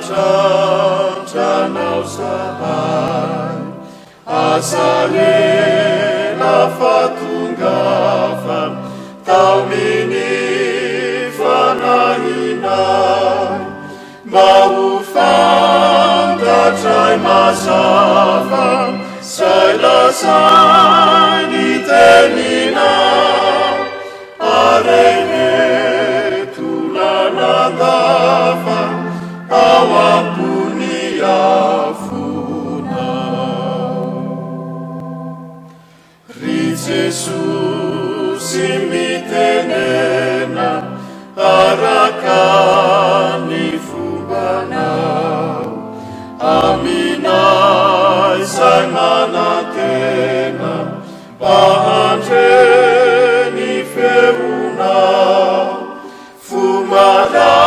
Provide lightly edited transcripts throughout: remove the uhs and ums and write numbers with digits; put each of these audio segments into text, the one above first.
tranao sahay asalela fatongafa tao mini fanahinay mba ho fantatray mazava say lasay ny teninao areheto lalandafa ao ambony afonao ry Jesosy mitenena araka ny fombanao aminay say manantena mba handreny feonao fomarary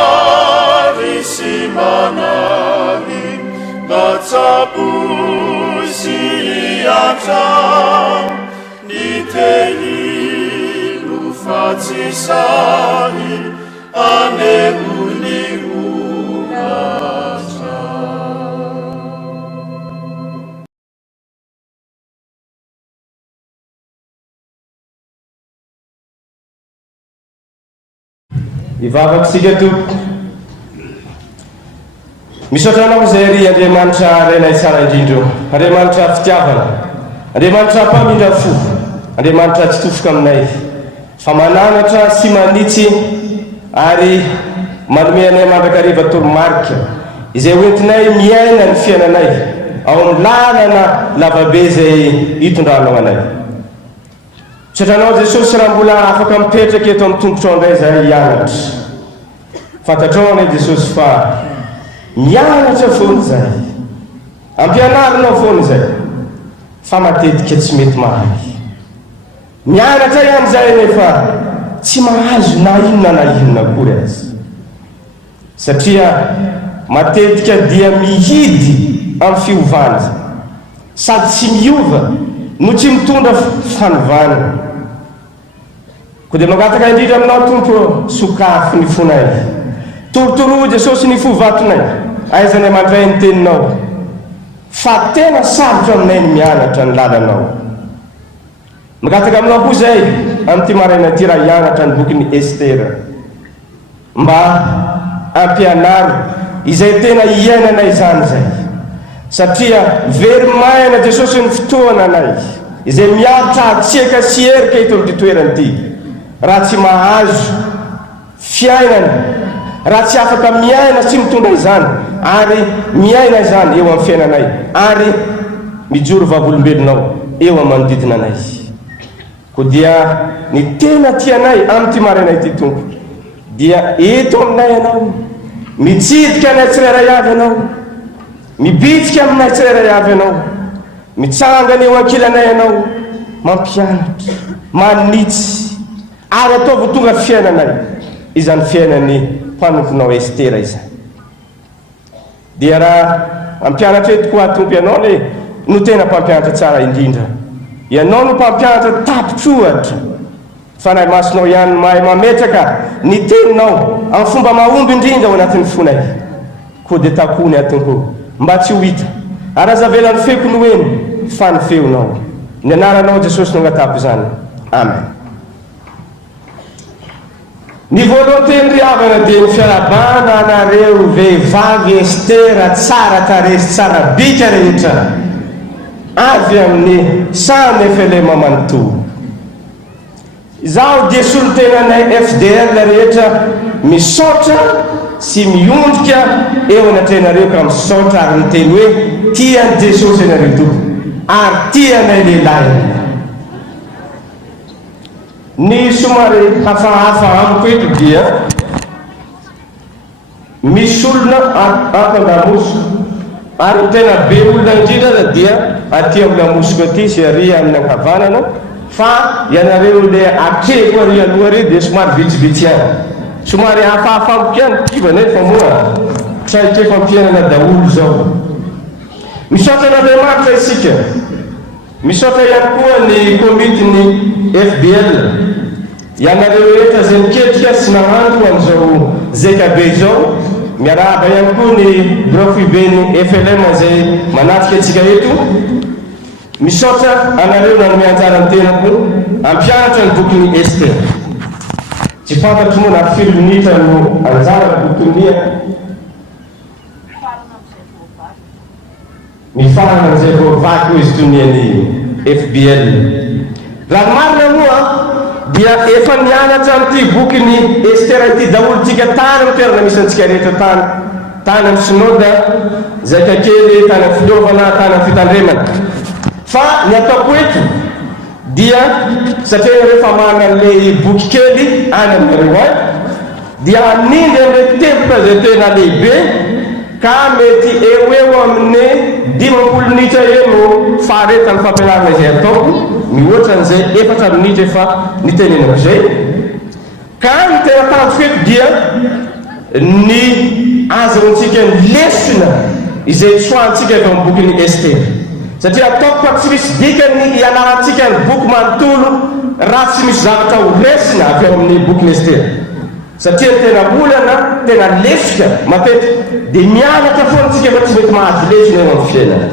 sy manary mba tsaboy sy iantrao ny tehilo fatsisahy anehony honatra. Ivavakisika tompo misaotra anao izay ry Andriamanitra renay tsara indrindro, Andriamanitra fitiavana, Andriamanitra mpamindra fo, Andriamanitra tsy tofoka aminay fa mananatra sy manitsy ary manome anay mandrakariva toromarika izay hoentinay miaina ny fiainanay ao amin'ny lalana lavabe izay hitondranao anay. Satranao Jesosy raha mbola afaka mipetraka eto amin'ny tombotrao indray zahay hianatra, fantatrao anay Jesosy fa mianatra foana zahay, ampianarinao foana zahay fa matetika tsy mety mahay. Mianatra ihany zahay nefa tsy mahazo na inona akory azy, satria matetika dia mihidy amin'ny fiovana sady tsy miova no tsy mitondra fanovana. Ko dia mangataka indrindra aminao Tompo, sokafo ny fonay, torotoro Jesosy ny fo vatonay, aiza ny mandray ny teninao fa tena sarotra aminay ny mianatra ny lalanao. Mangataka aminao koa zay amin'ity maraina ty raha hianatra ny bokin'ny Estera mba ampianaro izay tena iainanay zany zay, satria very maina Jesosy ny fotoana anay izay miaritra atsiaka sy erika ito amin'ity toerana ity, raha tsy mahazo fiainana, raha tsy afaka miaina sy mitondra izany ary miaina izany eo amin'ny fiainanay ary mijoro vavolombelonao eo amin'ny manodidina anay. Ko dia ny tena tianay amin'ity marainay ity Tompo dia eto aminay ianao, mitsidika anay tsirairay avy ianao, mibitsika aminay tsirairay avy ianao, mitsangana eo ankilanay ianao, mampianatra, manitsy ary ataovy tonga fiainanay izany fiainany mpanomponao Estera izany. Dia raha ampianatra eto koa Tompo ianao le no tena mpampianatra tsara indrindra, ianao no mpampianatra tapitsohatra, fa nay masonao ihany mahay mametraka ny teninao amin'ny fomba mahomby indrindra ao anatin'ny fonay. Ko dia takony Tompo mba tsy ho hita ary azavelan'ny feko no eny fa ny feonao, ny anaranao Jesosy no agnatako izany, amen. Ny volonté ny havana dia ny fiarabana anareo vehivavy Estera tsara tarehy sy tsara bika rehetra avy amin'ny Sanefelema manontolo. Izaho dia solon-tenanay FDL rehetra misaotra sy miondrika eo anatrenareo ka misaotra ary miteny hoe tian'i Jesosy ianareo tompo ary tianay lehilahy. Ny somary hafahafa amiko eto dia misy olona ato an-damosiko ary tena be olona indrindra dia aty amin'ny lamosiko aty sy ary amin'ny ankavanana fa ianareo le atreko ary aloha reo dia somary vitsivitsy ihany, somary hafahafa amiko ihany kiva nefa moa saikefa ampiainana daholo zao. Misaotra an'Andriamanitra isika, misaotra ihany koa ny komitiny FBL, ianareo rehetra zay miketrika sy nahandro amin'izao zekabe izao miarahaba ihany koa ny brofibeny FLM zay manatrika atsika eto misaotra anareo nanome anjara ny tenako ampianatra ny bokyny Ester. Tsy fantatro moa na firy minitra no anjara bokonia mifarana am'izay voavaky ho izy toniany FBL. Raha marina moa dia efa nianatra amin'ity bokyny Ester ity daholo tsika tany amin'ny toerana misy antsika rehetra tany amin'ny Sinoda, Zakakely, tany amin'ny filovana, tany amin'ny fitandremana. Fa ny ataoko eto dia satria rehefa manana an'ilay boky kely any aminareo any dia anindry amin'ilay teboka zay tena lehibe ka mety eo amin'ny 50 minitra eno faharetany fampianarana izay ataoko mihoatra an'izay 4 minitra efa nitenenako zay. Ka ny tena tanjoko eto dia ny azahoantsika ny lesona izay tsoantsika eto amin'ny bokyny Ester. Satria ataoko fa tsy misy dikany ianarantsika ny boky manontolo raha tsy misy zavatra ho resina avy ao amin'ny bokyny Ester. Satria tena olana, tena lesoka matetika dia mianatra foana tsika fa tsy mety mahazo lesona eo amin'ny fiainana.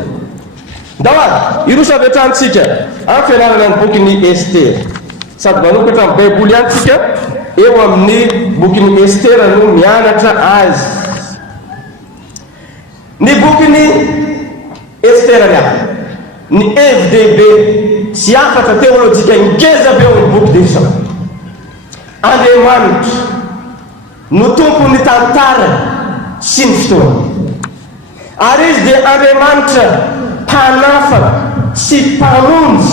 Ndao azy irosa avy hatranintsika amin'ny fianarana ny bokyny Ester sady manokatra amin'ny baiboly ihany tsika eo amin'ny bokyny Ester no mianatra azy. Ny bokyny Ester riaho ny FDB sy afatra teolojika ngeza be ao amin'ny boky deso. Andriamanitra no tompony tantara sy ny fotoana, ary izy dia Andriamanitra mpanafa sy mpamonjy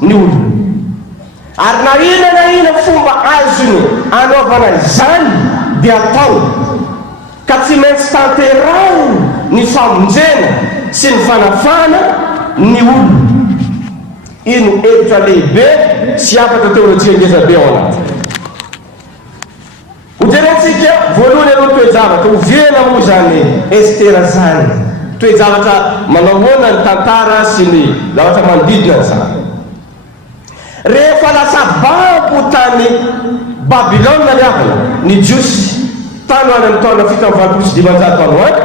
ny olona. Ary na ina fomba azony anaovana izany dia atao ka tsy maintsy tanterahiny ny famonjena sy ny fanafana ny olona. Ino hevitra lehibe sy afatra teolojika ngeza be ao anaty. Hojerentsika voalohany aloha toe-javatra oviana moa zany Ester zany, toe-javatra manao hoana ny tantara sy ny zavatra manodidina zany. Rehefa lasa babo tany Babilôna riavana ny Jiosy tany ho any amin'ny taona 725 ano any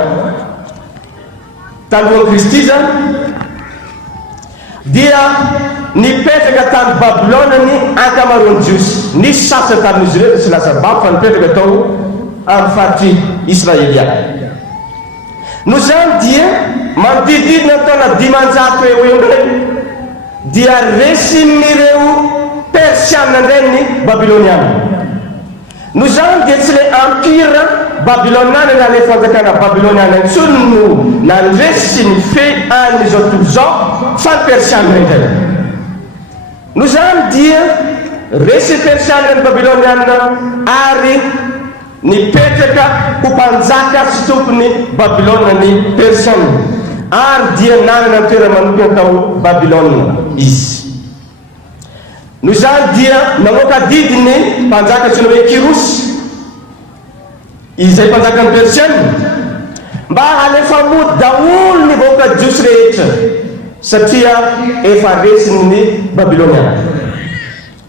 talohan'i Kristy zany, dia nipetraka tany Babilôna ny ankamaroan'ny Jiosy. Nisy sasatra tamin'izy ireo tsy lasa babo fa nipetraka tao amin'ny faritry Israeliana. No zany dia manodididina taona 500 eo ndray dia resin'ireo Persiana ndray ny Babilôniana. No zany dia tsy le empire Babilôniana na le fanjakana Babilôniana intsony no nandresy sy ny fe an'izao tontolo zao fa ny Persiana indray. No zany dia resy Persiana ny Babilôniana ary nipetraka ho mpanjaka sy tompony Babilôna ny Persiana, ary dia nanana ny toerana manokana tao Babilôna izy. No zany dia namoaka didiny mpanjaka tsy hoe Kirosy izay mpanjaka ny Persiana mba halefa mody daholo ny vahoaka Jiosy rehetra satria efa resiny ny Babilôniana.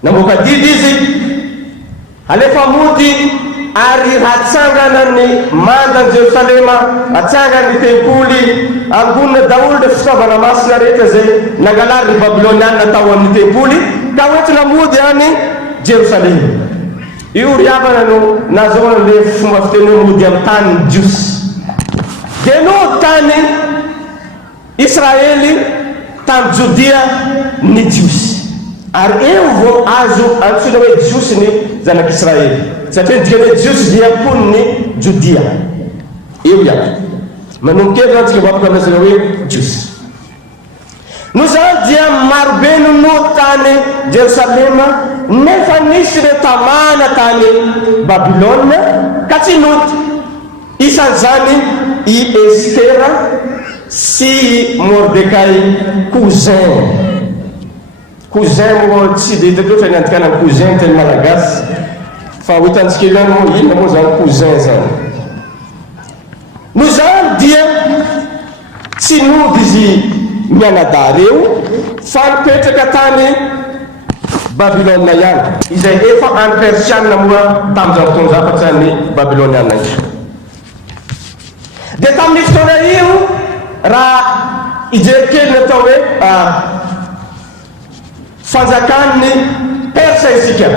Namoaka didy izy halefa mody ary hatsangana ny mandan'i Jerosalema, hatsangana ny tempoly, angonina daholo ny fitaovana masina rehetra zay nangalary ny Babilôniana tao amin'ny tempoly ka hoentina mody any Jerosalema. Io riavana no nazahoana le fomba fiteny mody amin'ny tany Jiosy. Dia no tany Israely tany Jodia ny Jiosy, ary eo vao azo antsoina hoe Jiosy ny zanak'Israely satria dikany hoe Jiosy dia mponiny Jodia. Eo ihany manombonkely zany tsika vapaka amizana hoe Jiosy. No zany dia marobe no tany Jerosalema nefa nisy re tamana tany Babilôna ka tsy noty. Isan'izany i Ester sy Mordecai cousin moa tsy dia hita loatra ny andikana ny cousin teny malagasy fa ho hitantsika io ihany moa inona moa zany cousin zany. No zany dia tsy nody izy mianadary eo fa nipetraka tany Babilôna ihany izay efa any Persiana moa tamin'izao fotoana zafatry ny Babilôniana io. dia tamin'ny fotoana io raha ijerikely natao hoe fanjakan'ny persa isika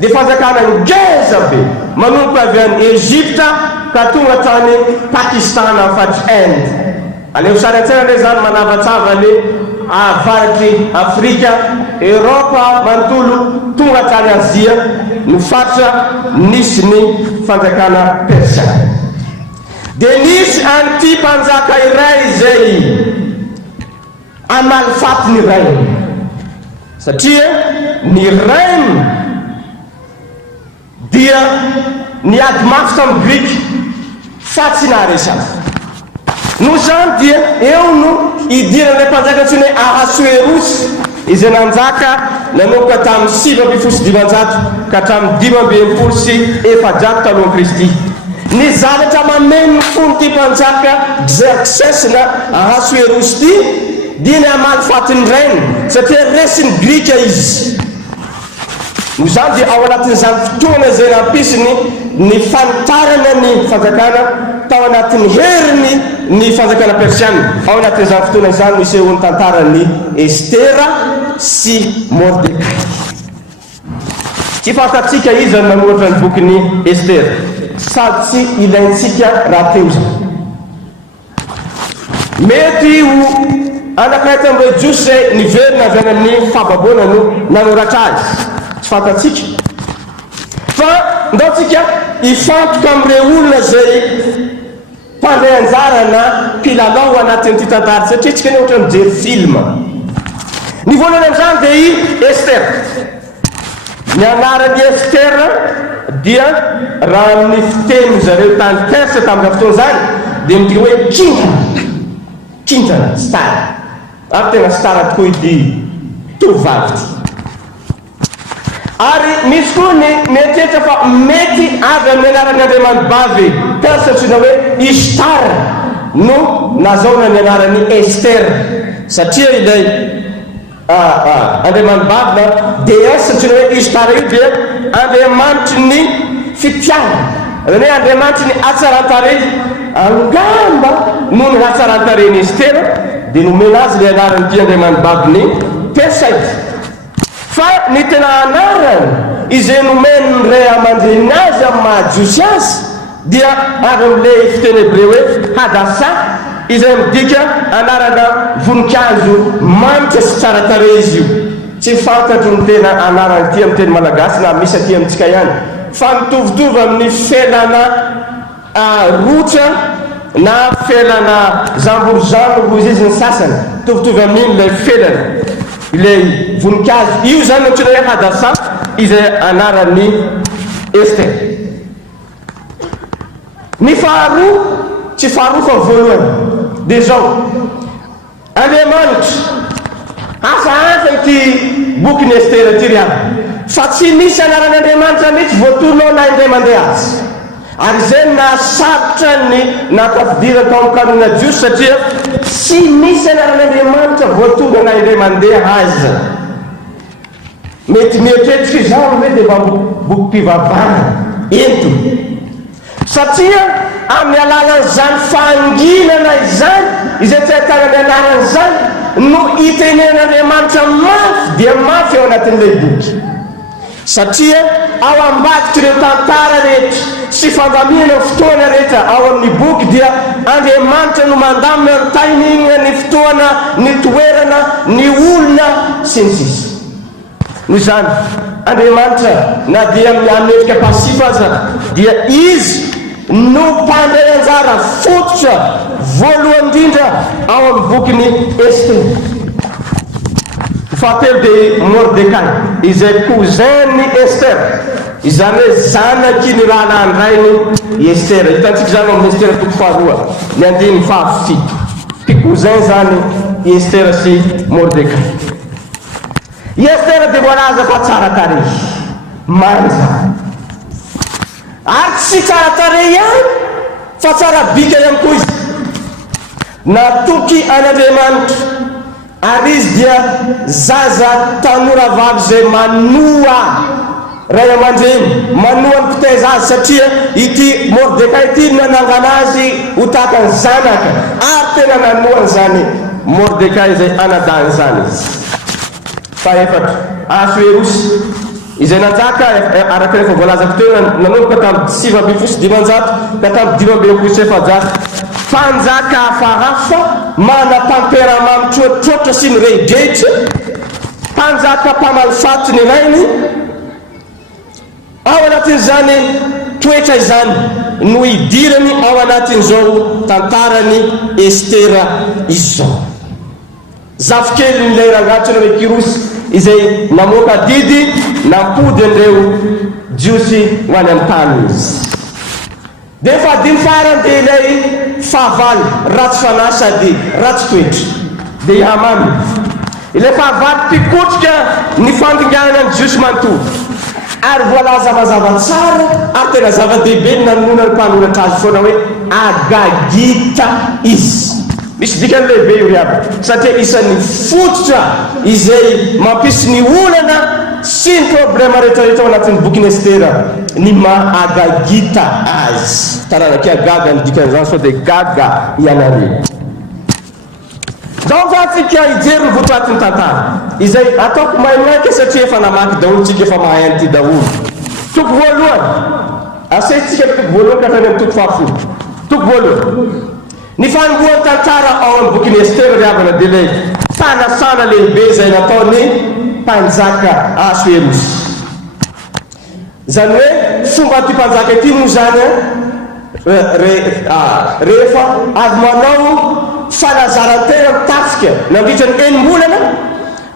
dia fanjakana ngeza be manomboka avy any Egypta ka tonga tany Pakistan afatry Inde aleo sary an-tsena le zany manavatsava le avaratry Afrika Europa manontolo tonga tany Azia no fatra nisy ny fanjakana persa dia nisy an'ity mpanjaka iray zay amalifaty ny rainy satria ny rainy dia niady mafy tamin'ny Grika fa tsy naharesaka no zany dia eo no idiran'ilay mpanjaka antsoina hoe Ahasuerus izay nanjaka nanomboka tamin'ny 700 ka hatramin'ny 580 talohan'i Kristy ny zavatra mameno fony ty mpanjaka Xerxes na Ahasuerus ty dia ny amalifatin'ny rainy satria resin'ny Grika izy no zany dia ao anatin'izany fotoana zay nampisiny ny fanitarana ny fanjakana tao anatin'ny heriny ny fanjakana persiana ao anatin'izany fotoana izany misy eo ny tantarany Estera sy Mordecai tsy fantatsika izy nanoratra ny bokyny Estera sady tsy ilaintsika raha teo zany mety io anakaiky amin'ireo jiosy zay niverina avy any amin'ny fahababoana no nanoratra azy tsy fantatsika fa ndaotsika ifantoka amin'ireo olona zay mpandray anjara na mpilalao anatin'ity tantara satria tsika ny ohatra mijery filma ny voalohany amin'izany dia i Estera ny anaran'ny Estera dia raha ny fiteny zareo tany persa tamin'izany fotoana zany dia midika hoe kintana star ary tena star tokoa ity tovavy ary misy koa ny mietrehitra fa mety avy amin'ny anaran'ny andriamanibavy persa antsoina hoe Ishtar no nazaona ny anaran'ny Ester satria ilay andriamanibavy na déesse antsoina hoe Ishtar io dia andriamanitry ny fitiavana zany hoe andriamanitry ny hatsaran-tarehy angamba noho ny hatsaran-tarehiny Estera dia nomena azy ilay anaran'ity andriamanibavy ny persa izy fa ny tena anarany izay nomeny ny ray aman-dreny azy amin'ny mahajiosy azy dia avy amin'ilay fiteny hebreo hoe Hadassa izay midika anarana voninkazo manitra sy tsara tarehy izy io tsy fantatro ny tena anarany ity amin'ny teny malagasy na misy aty amintsika ihany fa mitovitovy amin'ny felana rotra na felana zamborozambo hoy izy ny sasany mitovitovy amin'iny ilay felana ilay voninkazo io zany antsoina hoe Hadassa izay anaran'ny Ester ny faharoa tsy faharoa fa voalohany dia zao andriamanitra asa ity bokyny Estera ty ry aby fa tsy misy anaran'andriamanitra mihitsy voatorinao na indray mandeha azy ary zay nasarotra ny nakafidira tao amin'ny kanona jiosy satria tsy misy anaran'andriamanitra voatonga na indray mandeha azy mety mieketriky izao hoe dia mba boky-pivavahana ento satria amin'ny alalan'izany fanginana izany izay tsy ahitana ny anaran'izany no itenen'andriamanitra mafy dia mafy ao anatin'ilay boky satria ao ambadiky ireo tantara rehetra sy fandamina fotoana rehetra ao amin'ny boky dia andriamanitra no mandamina ny tainina ny fotoana ny toerana ny olona sy ny sisa noho izany andriamanitra na dia ametrika pasifa aza dia izy no mpandray anjara fototra voalohany indrindra ao amin'ny bokyny Estera fahatelo dia Mordecai izay cousin-ny Estera izany hoe zanaky ny rahalahandrainy Estera hitantsika zany amin'ny Estera toko faharoa ny andiny fahafito ty cousin zany Estera sy Mordecai Estera dia voalaza fa tsara tarehy manja ary tsy tsara tarehy ihany fa tsara bika ihany koa izy natoky an'andriamanitra ary izy dia zaza tanora vavy zay manoa ray aman-dreny manohany mpitaiza azy satria ity Mordecai ity nanangana azy ho tahaka ny zanaka ary tena nanohany zany Mordecai zay anadany zany izy. Faefatra Ahasuerosy izay nanjaka araka rehefa voalazako teo nanomboka tamin'ny 7,900 ka tamin'ny 5,700 fanjaka hafahafa mana tamperament mitroatrotra sy ny rehidrahitra mpanjaka mpamalifaty ny ainy ao anatin'izany toetra izany no idirany ao anatin'izao tantarany Estera izao. Zafikely nilay rangatriny hoe Kirosy izay namoaka didy nampody an'ireo jiosy ho any amin'ny tany izy. Dia fahadimy farany dia ilay fahavalo ratsy fanahy sady ratsy toetra dia Hamany. Ilay fahavalo mpikotrika ny fandinganana ny jiosy manontolo ary voalaza mazava tsara ary tena zava-dehibe ny nanonona ny mpanoratra azy foana hoe Agagita izy. Misy dikany lehibe io iaby satria isan'ny fototra izay mampisy ny olana sy ny problema rehetrarehetra ao anatin'ny boky ny Estera ny Agagita azy. Taranaki Agaga ny dikan'izany sao dia gaga ianareo. Zao vatsika ijery ny votoatin'ny tantara izay ataoko maimaika satria efa namaky daholo tsika efa mahay an'ity daholo. Toko voalohany asaitsika toko voalohany ka hatrany amin'ny toko fahafolo. Toko voalohany ny fanombohan'ny tantara ao amin'ny boky ny Estera riavana dia ilay fanasana lehibe izay nataony mpanjaka Ahasuerosy. Zany hoe fomba ty mpanjaka ity moa zany rehefa avy manao fanazarantena mitafika nandritra ny enim-bolana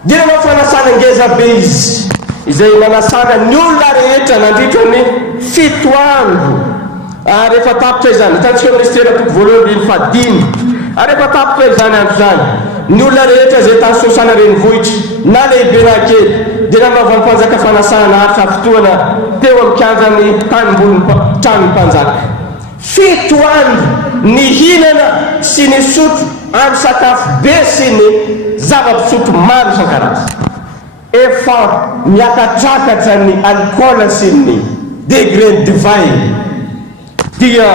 dia nanao fanasana ngeza be izy izay nanasana ny olona rehetra nandritra ny 7 andro. Rehefa tapitra izany hitantsika amin'ny Estera toko voalohany ny fahadimy. Rehefa tapitra izany andro zany ny olona rehetra izay tany sosana renivohitra na lehibe na kely dia nanaovan'ny mpanjaka fanasana naharitra fotoana teo amin'ny kianjany tanim-bolony tranony mpanjaka. 7 andro ny hinana sy ny sotro amin'ny sakafo be sy ny zava-pisotro maro isan-karazany. Efa miakatrakatra ny alcool sy ny degré ny divay. Dia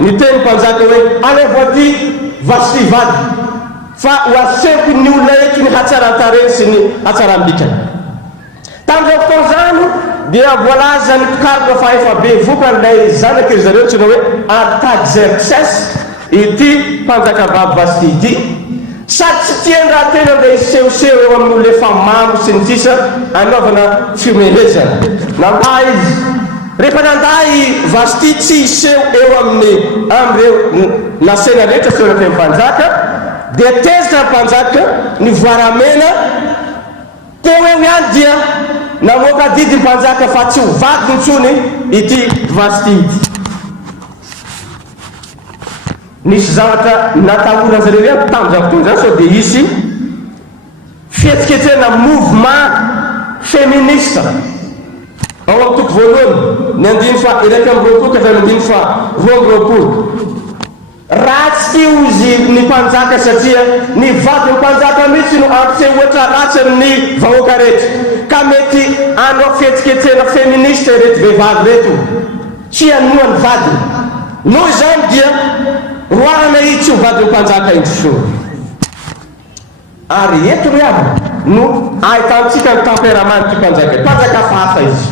ny teny mpanjaka hoe alevoaty vasy vady fa ho aseko ny olona eky ny hatsaran-tareny sy ny hatsaram-bikany. Tamin'izao fotoana zany dia voalaza ny mpikaroka fa efa be vokan'ilay zanaky ry zareo tsona hoe Artaxerxes ity mpanjaka vavy Vasty ity sady tsy tiany raha tena ilay sehoseho eo amin'ny olona efa mamo sy ny sisa anaovana fiomenezana. Nandahy izy rehefa nandahy Vasty tsy hiseho eo amin'ireo nasena rehetra seho nateny mpanjaka dia tezitra mpanjaka ny voaramena teo eo ihany dia namoaka didy mpanjaka fa tsy ho vady nitsony ity Vasty ity. Nisy zavatra natahorana zareo ihany tamin'izao fotoana izany sao dia hisy fihetsiketsena mouvement féministe ao amin'ny toko voalohany ny 9 ka 2 ratsy ty ozy ny mpanjaka satria ny vady ny mpanjaka mihitsy no ampiseho ohatra ratsy amin'ny vahoaka rehetra ka mety anao fihetsiketsena féministe reto vehivavy reto tsy anohany vady noho izany dia roarana i tsy ho vady ny mpanjaka indroso. Ary eto ry aby no ahitantsika ny temperament ty mpanjaka fahafa izy.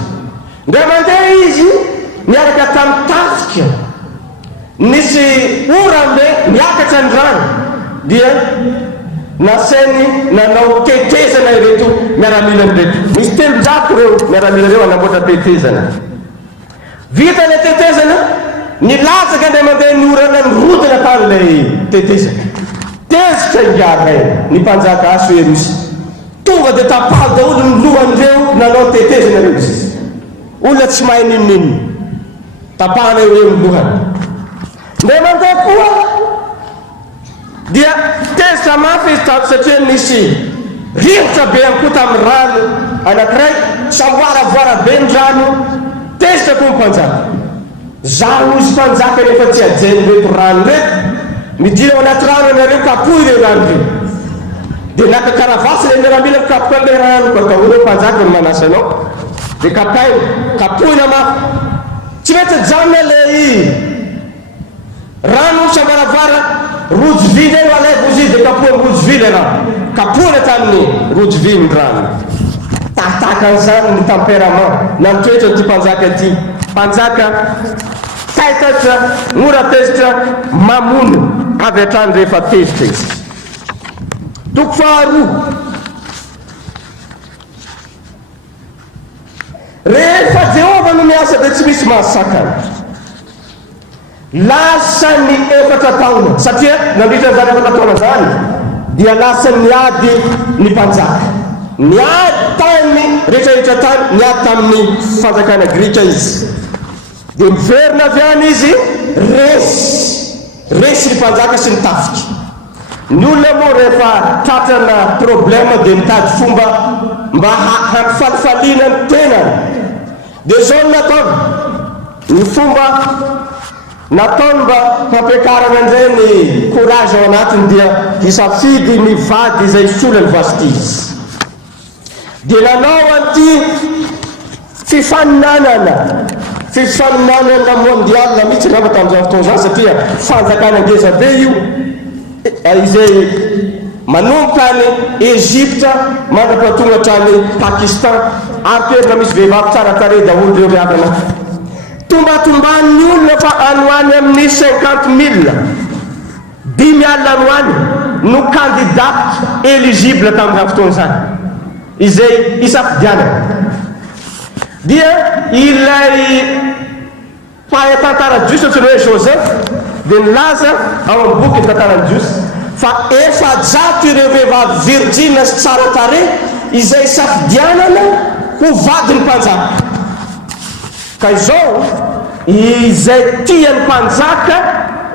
Ndray mandeha izy miaraka tamin'ny tafika nisy orambe miakatra ny rano dia nasainy nanao tetezana ireto miaramilany reto. Misy 300 reo miaramila reo anamboatra tetezana. Vita ilay tetezana nilatsaka ndray mandeha ny orana ny rodina tan'ilay tetezana. Tezitra ingaka ny mpanjaka Ahasuerosy tonga dia tapaly daholo ny lohan'ireo nanao tetezana reo izy. Olona tsy mahay ninonino tapahana eo eo ny lohany. Ndray mandeha koa dia tezitra mafy izy tato satria nisy rivotra be ihany koa tamin'ny rano anankiray samboaravoara be ny rano tezitra koa ny mpanjaka. Zaho izy mpanjaka rehefa tsy ajeny reto rano reto midina ao anaty rano anareo kapohy ireo rano reo dia naka karavasy ilay miaramila mikapoka an'ilay rano ka daholo mpanjaka no manasa anao de kapay kapoina mafy tsy mety jamina le rano samaravara rojo vy zay alay vozy de kapoina rojo vy le raha kapoina tamin'ny rojo vy ny rano tahatakan'izany ny tempérament na nitoetra ty mpanjaka ty mpanjaka taitatra mora tezitra mamono avy hatrany rehefa tezitra izy toko faharoa rehefa Jehova no miasa dia tsy misy mahasakana lasa ny 4 taona satria nandritra zany 4 taona zany dia lasa niady ny mpanjaka niady tany rehetrarehetra tany niady tamin'ny fanjakana grika izy dia miverina avy any izy resy ny mpanjaka sy ny tafiky ny olona moa rehefa tratrana problema dia mitady fomba mba hampifalifaliana ny tenany dia zao no nataony ny fomba nataony mba fampiakarana an'izay ny courage ao anatiny dia hisafidy ny vady izay sola ny vasity izy dia nanao an'ity fifaninanana mondial na mihitsy ngamba tamin'izao fotoana zany satria fanjakana ngeza be io izay manomboka any Egypte mandrapatonga hatrany Pakistan ary toerana misy vehivavy tsara tare daholo reo miavana tombatomban'ny olona fa anoany amin'ny 50 000 5 alina anoany no candidat éligible tamin'izany fotoana zany izay isafidianana dia ilay mpahay-tantara jiosy ohatrany hoe Joseph dia nilaza ao amin'ny boky ny tantarany jiosy fa 700 ireo vehivavy virgine sy tsara tare izay isafidianana ho vadiny mpanjaka ka izao izay tiany mpanjaka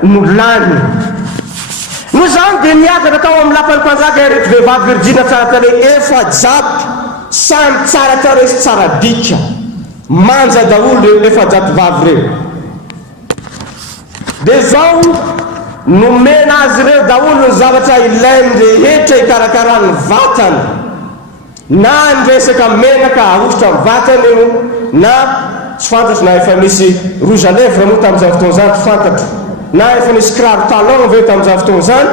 no lany no zany dia niakatra tao amin'ny lapan'ny mpanjaka ireto vehivavy virgine tsara tare 700 samy tsara tare sy tsara bika manja daholo reo 700 vavy reo dia zao nomena azy reo daholo ny zavatra ilainy rehetra hikarakarany vatany na ny resaka menaka ahosotra amin'ny vatany io na tsy fantatro na efa misy rouge à lèvre moa tamin'izany fotoana zany tsy fantatro na efa misy kiraro talon ve tamin'izany fotoana zany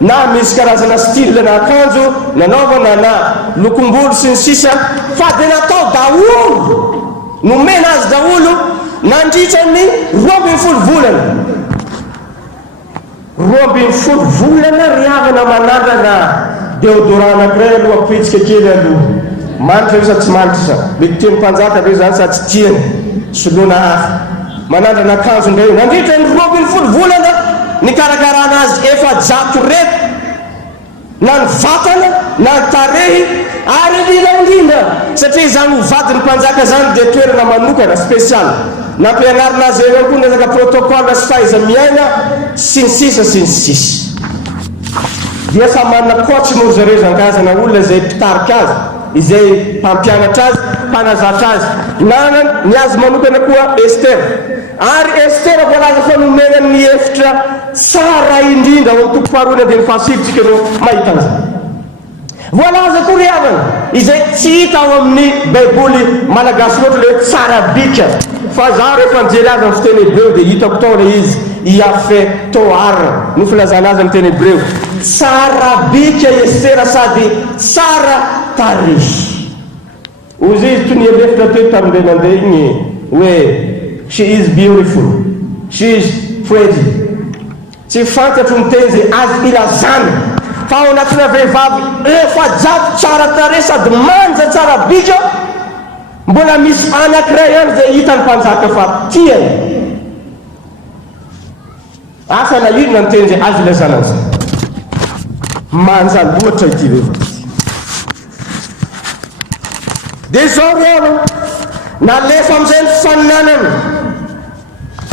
na misy karazana style na akanjo nanaovana na lokombolo sy ny sisa fa dia natao daholo nomena azy daholo nandritra ny 12 volana 12 volana riavana manandrana deodorant anankiray aloha apitsika kely aloha manitra io sa tsy manitra mety tiany mpanjaka reo zany sa tsy tiany soloana hafa manandrana akanjo indray nandritra ny 12 volana nikarakarana azy 700 reto na ny vatana na ny tarehy ary indrindra satria zany ho vadiny mpanjaka zany dia toerana manokana spesialy nampianarina azy eo koa nezaka protocole sy fahaiza miaina sy ny sisa dia sa manana coach moa zareo zangazana olona zay mpitarika azy izay mpampianatra azy mpanazatra azy ny azy manokana koa Esther ary Esther voalaza fa nomena ny efitra tsara indrindra ao amin'ny toko faharoana dia ny fahasivitsika no mahita an'izany voalaza koa ry havana izay tsy hita ao amin'ny baiboly malagasy loatra le tsara bika fa za rehefa nijery azy amin'ny fiteny hebreo dia hitako tao le izy Yahvé Toar no filazana azy amin'ny teny hebreo tsara bika Estera sady tsara tarehy ozy izy toy ny elefitra teo tamin'ilay mandeha igny hoe she is beautiful she is pretty tsy fantatro ny teny zay azy ilazana fa ao anatina vehivavy 700 tsara tarehy sady manja tsara bika mbola misy anankiray ihany zay hitany mpanjaka fa tiany asa na inona ny teny zay azy ilazana an'izay manja loatra ity vehivavy dia zao reo nalefa amin'izay ny fifaninanana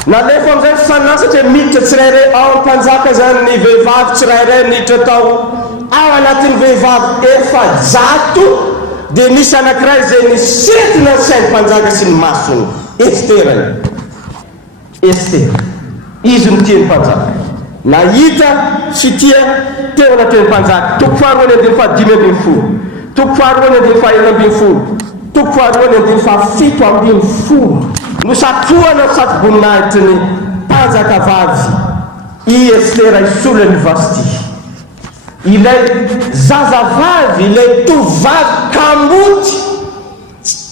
nalefa amin'izay ny fifaninana satria miditra tsirairay ao mpanjaka zany ny vehivavy tsirairay miditra tao ao anatin'ny vehivavy 700 dia misy anankiray zay ny setina ny sainy mpanjaka sy ny masony Estera izy no tiany mpanjaka nahita sy tia teo anatin'ny mpanjaka toko faharoa ny andiny fahadimy ambin'ny folo toko faharoa ny 20 toko faharoa ny 7 nosatroana sady voninahitry ny mpanjaka vavy i Estera isolo university. Ilay zazavavy, ilay tovavy kamboty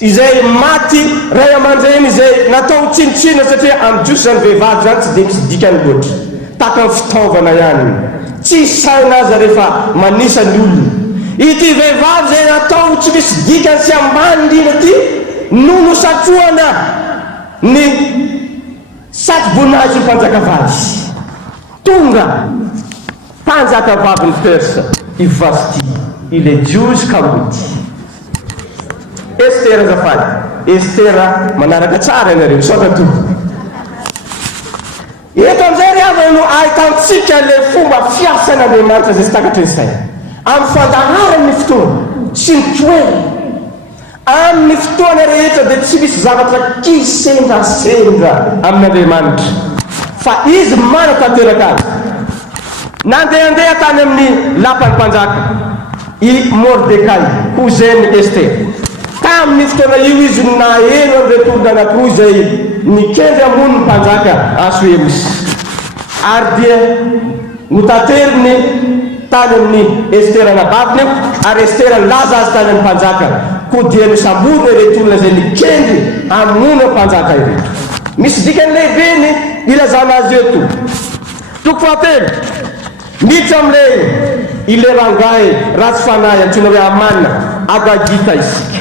izay maty ray aman-dreny izay natao tsinitsina satria amijosy zany vehivavy zany tsy dia misy dikany loatra, taka ny fitaovana ihany, tsy saina aza rehefa manisa ny olona. Ity vehivavy zay natao tsy misy dikany sy ambany lina ty no nosatroana ny sady voninahitry ny mpanjakavavy. Tonga mpanjakavavy ny Persa i Vasti, ile jiosy kamboty. Estera zafady, Estera manaraka tsara ianareo sota to. Eto amizay riavana no ahitantsika le fomba fiasan'Andriamanitra zay tsy takatry ny saina amin'ny fandaharany fotoana sy ny toerana. Amin'ny fotoana rehetra dia tsy misy zavatra kisendrasendra amin'Andriamanitra, fa izy mana-tanteraka azy. Nandehandeha tany amin'ny lapan'ny mpanjaka i Mordekay ho zeny Estera. Tamin'ny fotoana io izy naheno amin'ireo olona anankiroa izay nikendry ambony ny mpanjaka Asuerus, ary dia notanteriny tany amin'ny Estera nabaviny eo, ary Estera laza azy tany amin'ny mpanjaka, ko dia nosamborona ireto olona izay nikendry amony mpanjaka ireto. Misy dikany lehibe ny ilazana azy eto. Toko fahatelo, miditra amin'ilay ile rangahy ratsy fanahy antsoina hoe Amana, Agagita isika.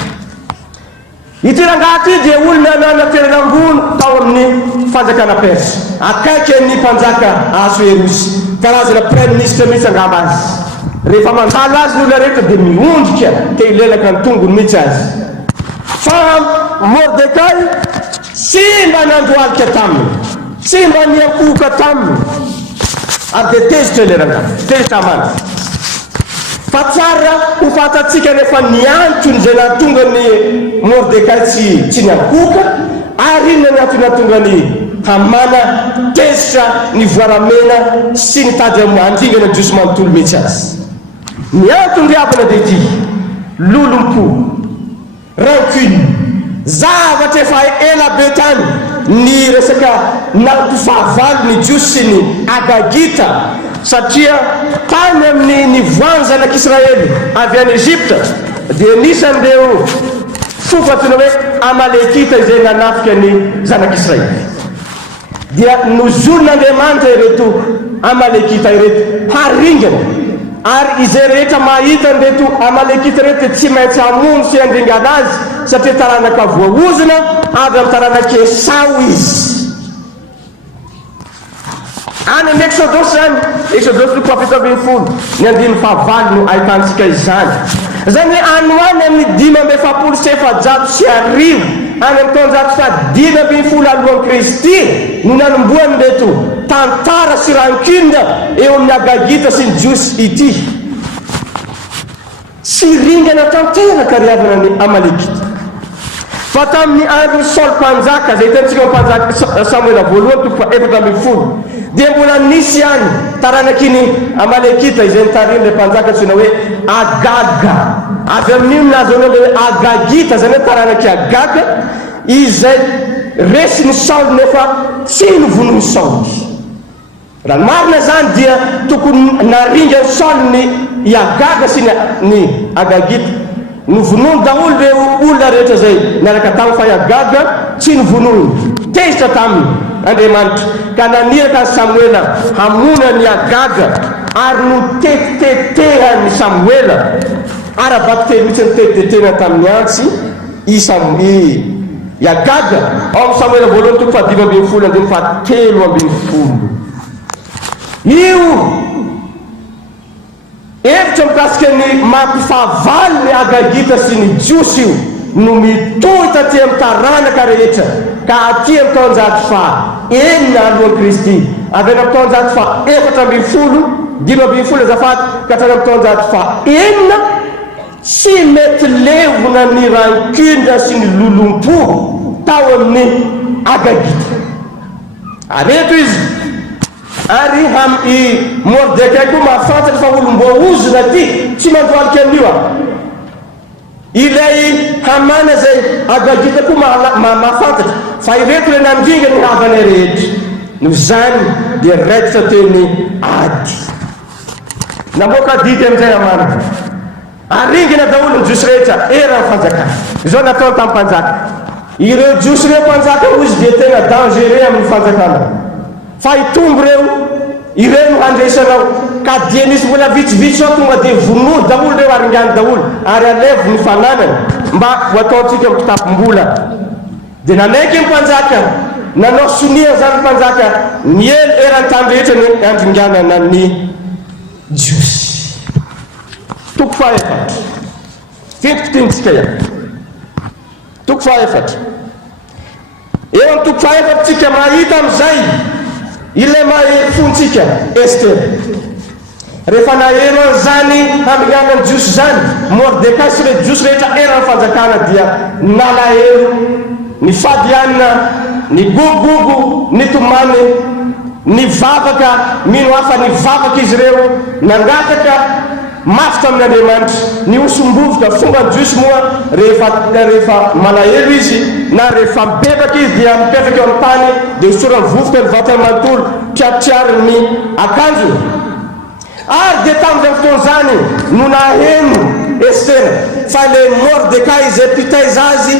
Ity rangahy ity dia olona nanaterenambony tao amin'ny fanjakana Persa, akaiky ny mpanjaka Asuerus, karazana prime ministre mihitsy angamba azy. Rehefa mandalo azy ny olona rehetra dia miondrika te hilelaka ny tongony mihitsy azy. Fa Mordekay tsy mba nandoalika taminy, tsy mba niankohoka taminy, ary dia tezitra ilay rangahy, tezitra Amana. Fa tsara ho fatatsika rehefa niantony izay nahatonga ny Mordekay tsy niankohoka, ary inona ny nahatonga ny Amana tezitra ny voaramena sy nitady andringana jiosy manontolo mihitsy azy. Niantony riavana dia ity lolom-po, rancune, zavatra efa ela be tany ny resaka nampifahavalo ny jiosy sy ny Agagita, satria tany amin'ny nivoany zanak'Israely avy any Egypta dia nisan'ireo fofatona hoe Amalekita izay nanafika ny zanak'Israely. Dia nozon'Andriamanitra ireto Amalekita ireto haringana, ary izay rehetra mahita ireto Amalekita ireto tsy maintsy hamono sy handringana azy, satria taranaka voaozina avy amin'ny taranaka Esau izy. Any amin'ny Exodus zany, Exodus 7:20 ny 15 no ahitantsika izany. Zany hoe anoany amin'ny 550 any amin'ny taonjato 550 alohan'i Kristy no nanomboany reto tantara sy rancune eo amin'ny Agagita sy ny jiosy ity. Tsy ringana tanteraka riavana ny Amalekita. Fa tamin'ny andron'ny Saoly mpanjaka zay hitantsika mpanjaka Samuela voalohany 4:10 dia mbola nisy ihany taranaky ny Amalekita izay nitariny le mpanjaka tsona hoe Agaga. Avy amin'io nazo hoe Agagita, zany hoe taranaky Agaga izay resiny Saoly nefa tsy novonony Saoly. Raha marina zany dia tokony naringany Saoly ny Agaga sy ny Agagita. Novonono daholo reo olona rehetra zay niaraka taminy, fa Agaga tsy novonono, tezitra taminy Andriamanitra, ka naniraka Samuela hamona ny Agaga, ary no tetitetehany Samuela, ara-batiteny mihitsy ny tetitetehana tamin'ny antsy i Agaga. Ao amin'ny Samuela voalohany 5:17. Io hevitra mikasika ny mampifahavalo ny Agagita sy ny jiosy io no mitohy taty amin'ny taranaka rehetra ka aty amin'ny taonjato 4 alohan'i Kristy, avy amin'ny taonjato 4:4 azafady ka hatrany amin'ny taonjato 4 tsy mety levona ny rancune sy ny lolom-po tao amin'ny Agagita. Areto izy. Ary i Mordekay koa mahafantatra fa olom-boaozina ty tsy mandoalika an'io. ilay hamana zay agagita koa mahafantatra fa ireto le nandringa ny havana rehetra noho zany dia raikitra teny ady namoaka didy amin'izay hamana aringina daholo ny jiosy rehetra era ny fanjakana izao natao tamin'ny mpanjaka ireo jiosy reo mpanjaka ozy dia tena dangereux amin'ny fanjakana fa itombo reo ireo no handresanao ka dia nisy mbola vitsivitsy ao tonga dia vonody daholo reo aringany daholo ary alevo ny fananany mba ho ataontsika amin'ny kitapom-bola dia nanaiky ny mpanjaka nanao sonia zany mpanjaka niely erantany rehetra ny andringanana ny jiosy toko faefatra fentikotinitsika ihany toko faefatra eo amin'ny toko faefatra tsika mahita amin'izay ilay mahefontsika Ester rehefa naheno an'izany haminganany jiosy zany Mordecai sy le jiosy rehetra eran'ny fanjakana dia nalahelo ny fadianina ny gogogo ny tomany ny vavaka mino hafa ny vavaka izy reo nangataka mafy tamin'Andriamanitra ny osombovoka fomba ny jiosy moa rehefa malahelo izy na rehefa mibebaka izy dia mipetraka eo amin'ny tany dia isorany vovoka ny vatany manontolo triaritriary ny akanjo ary dia tamin'izay fotoan'izany no naheno Ester fa le Mordecai izay mpitaiza azy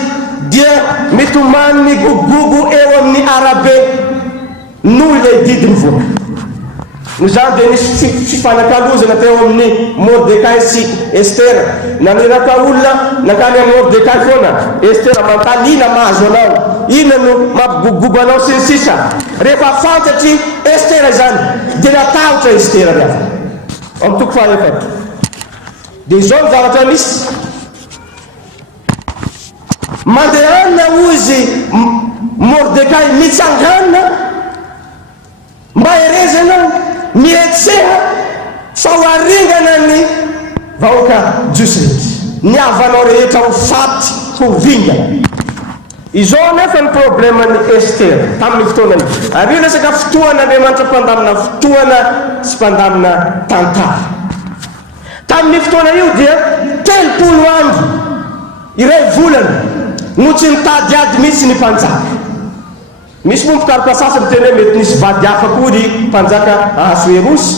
dia mitomany ny gogogo eo amin'ny arabe noho ilay didiny voaka no zany dia nisy fifanakalozana teo amin'ny Mordecai sy Ester naneraka olona nakany amin'ny Mordecai foana Ester mantalina mahazo anao ina no mampigogogo anao sy ny sisa rehefa fantatry Ester zany dia natahotra Ester miafa amin'ny toko faefatra dia izao ny zavatra misy mandehana ozy Mordecai mitsangana mba herezana mietseha fa ho aringana ny vahoaka jiosy rehetra ny avanao rehetra ho faty ho vingana izao nefa ny problemany Ester tamin'ny fotoana ary io resaka fotoan'Andriamanitra mpandamina fotoana sy mpandamina tantara tamin'ny fotoana io dia 30 andro iray volana no tsy nitady ady mihitsy ny mpanjaka misy moa mpikaripasasy miteny hoe mety nisy vady hafa koa ry mpanjaka Ahasuerosy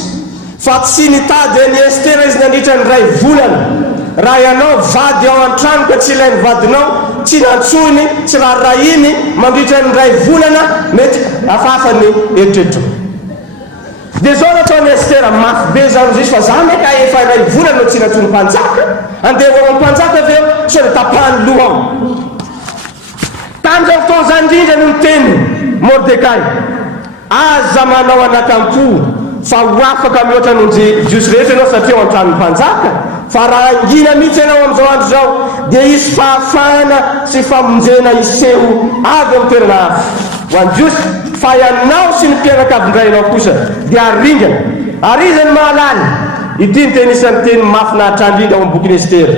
fa tsy nitady ny Ester izy nandritra ny ray volana raha ianao vady ao an-trano ka tsy ilainy vadinao tsy nantsony tsy raha rahiny mandritra ny ray volana mety hafahafa ny eritreritro dia zao nataony Ester mafy be zany izy fa za meka efa ray volana no tsy nantsony mpanjaka andeha ho amin'ny mpanjaka aveo so dia tapahany lohao tamin'izao fotoana zany indrindra no miteny Mordecai aza manao anakampo fa ho afaka mihoatra nonjy jiosy rehetra ianao satria ao an-tranony mpanjaka fa raha angina mihitsy ianao amin'izao andro zao dia isy fahafana sy famonjena iseho avy amin'ny toerana hafa ho an'ny jiosy fa ianao sy ny mpianakavindrainao kosa dia aringana ary izy ny mahalala ity ny teny isan'ny teny mafinaritra indrindra ao amin'ny bokin'ny Ester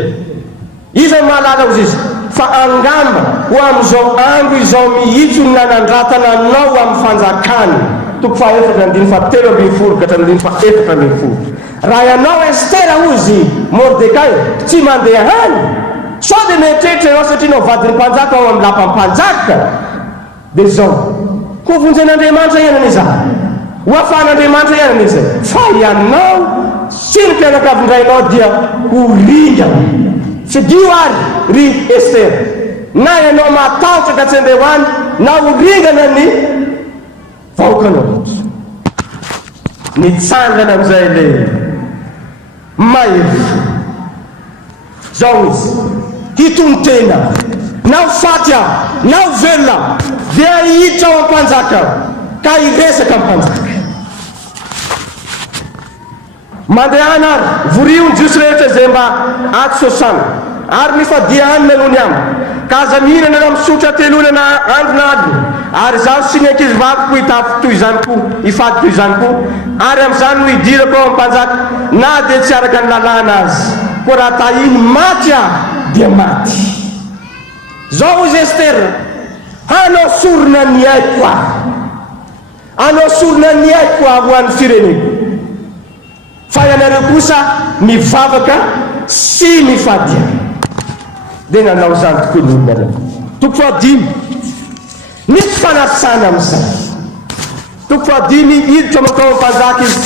izy ny mahalala ozy izy fa angamba ho amin'izao andro izao mihitsy ny nanandratana anao amin'ny fanjakany toko faefatra andiny fa 13 ka hatramin'ny 14 raha ianao Ester ozy Mordecai tsy mandeha hany sao dia mieritreritra ianao satria nao vadiny mpanjaka ao amin'ny lapam-panjaka dia zao ko vonjen'Andriamanitra ianana izany ho afahan'Andriamanitra ianana izay fa ianao sy ny mpianakavindrainao dia ho ringana tsy dio ary ry Ester na ianao matahotra ka tsy andeha hoany na ho ringana ny vahoakanao nitsangana amin'izay le mahery zao izy hitontena na ho faty aho na ho velona dia hiditra ao am-panjaka ka hiresaka am-panjaka mandehana ary voriony jiosy rehetra zay mba aty sosana ary mifadia any menony amy ka aza mihinana na misotra telolana andro na adiny ary zaho sy ny ankizy vaviko hitafy toy izany koa hifady toy izany koa ary amin'izany no hidirako ao am-panjaka na dia tsy araka ny lalàna azy ko raha tahiny maty aho dia maty zao izy Ester hanao sorona ny aiko aho hanao sorona ny aiko aho ho an'ny fireneko fa ianareo kosa mivavaka sy mifadia dia nanao izany tokoa ny olona reo. Toko fahadimy, nisy fanasana amin'izay. Toko fahadimy, hiditra makao ampanjaka izy.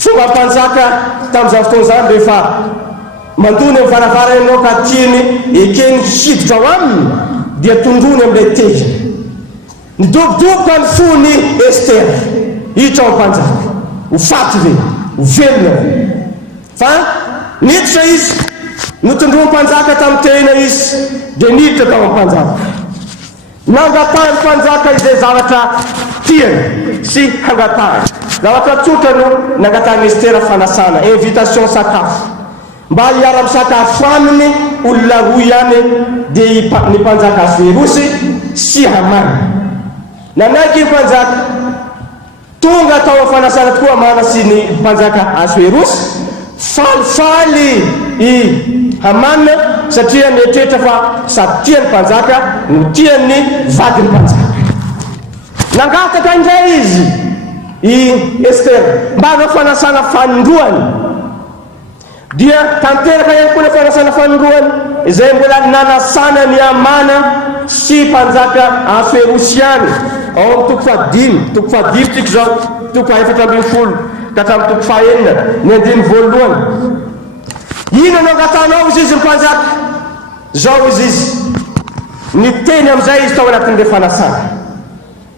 Fomba mpanjaka tamin'izany fotoana izany rehefa mandony amin'ny varavara ianao ka tiany ekeny hiditra ao aminy dia tondrony amin'ilay teziny. Nidobodoboka ny fony Estera hiditra ao ampanjaka. Ho faty ve, ho velona ve. Fa niditra izy, notondroa mpanjaka tamin'ny tena izy dia niditra tao ampanjaka. Nangatahany mpanjaka izay zavatra tiany sy hangatahany. Zavatra tsotra no nangatahany Estera fanasana, invitation sakafo. Mba hiara-misakafo aminy olona roa ihany dia ny mpanjaka Asuerosy sy Hamana. Nanaiky ny mpanjaka tonga tao fanasana tokoa Hamana sy ny mpanjaka Asuerosy. Falifaly i Hamana satria mietrehitra fa sady tiany mpanjaka no tiany vadiny mpanjaka. Nangataka indray izy i Estera mba hanao fanasana fanindroany. Dia tanteraka ihany koa ny fanasana fanindroany izay mbola nanasana ny Hamana sy mpanjaka Asuerosiany ao amin'ny toko fahadimy. Toko fahadimy tiako zao, toko 4:40 ka hatramin'ny toko 4 ny 15. Ino nangatanao izy izy mpanjaka? Zao izy ny teny amin'izay izy tao anatin'ilay fanasana.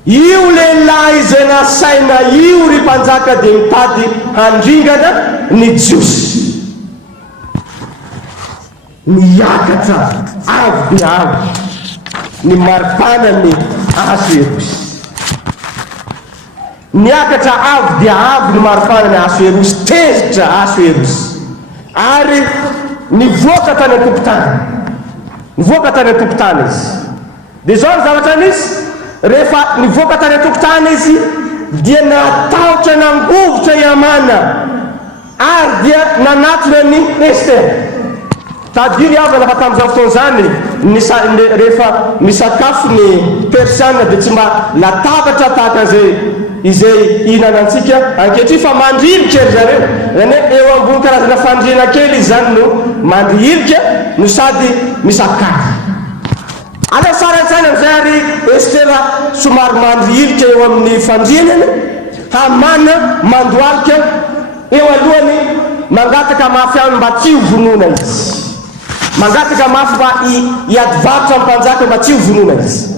Io lehilahy izay nasaina io ry mpanjaka dia mitady handringana ny jiosy. Niakatra avy dia avy ny maripana ny Asuerosy. Niakatra avy dia avy ny maripana ny Asuerosy, tezitra Asuerosy. Ary nivoaka tany an-tokotany. Nivoaka tany an-tokotany izy. Dia zao ny zavatra nisy, rehefa nivoaka tany an-tokotany izy dia natahotra nangovotra i Hamana ary dia nanatona ny Estera. Tadiry avana fa tamin'izao fotoana izany rehefa misakafo ny Persiana dia tsy mba latabatra tahaka izay ihinanantsika ankehitriny fa mandrilika ry zareo. Zany hoe eo ambony karazana fandriana kely izany no mandrilika no sady misakafo. Ala tsaratsara amin'izay ary Estera somary mandrilika eo amin'ny fandrianany. Hamana mandoalika eo alohany mangataka mafy aminy mba tsy ho vonona izy. Mangataka mafy mba hiadivarotra amin'ny mpanjaka mba tsy ho vonona izy.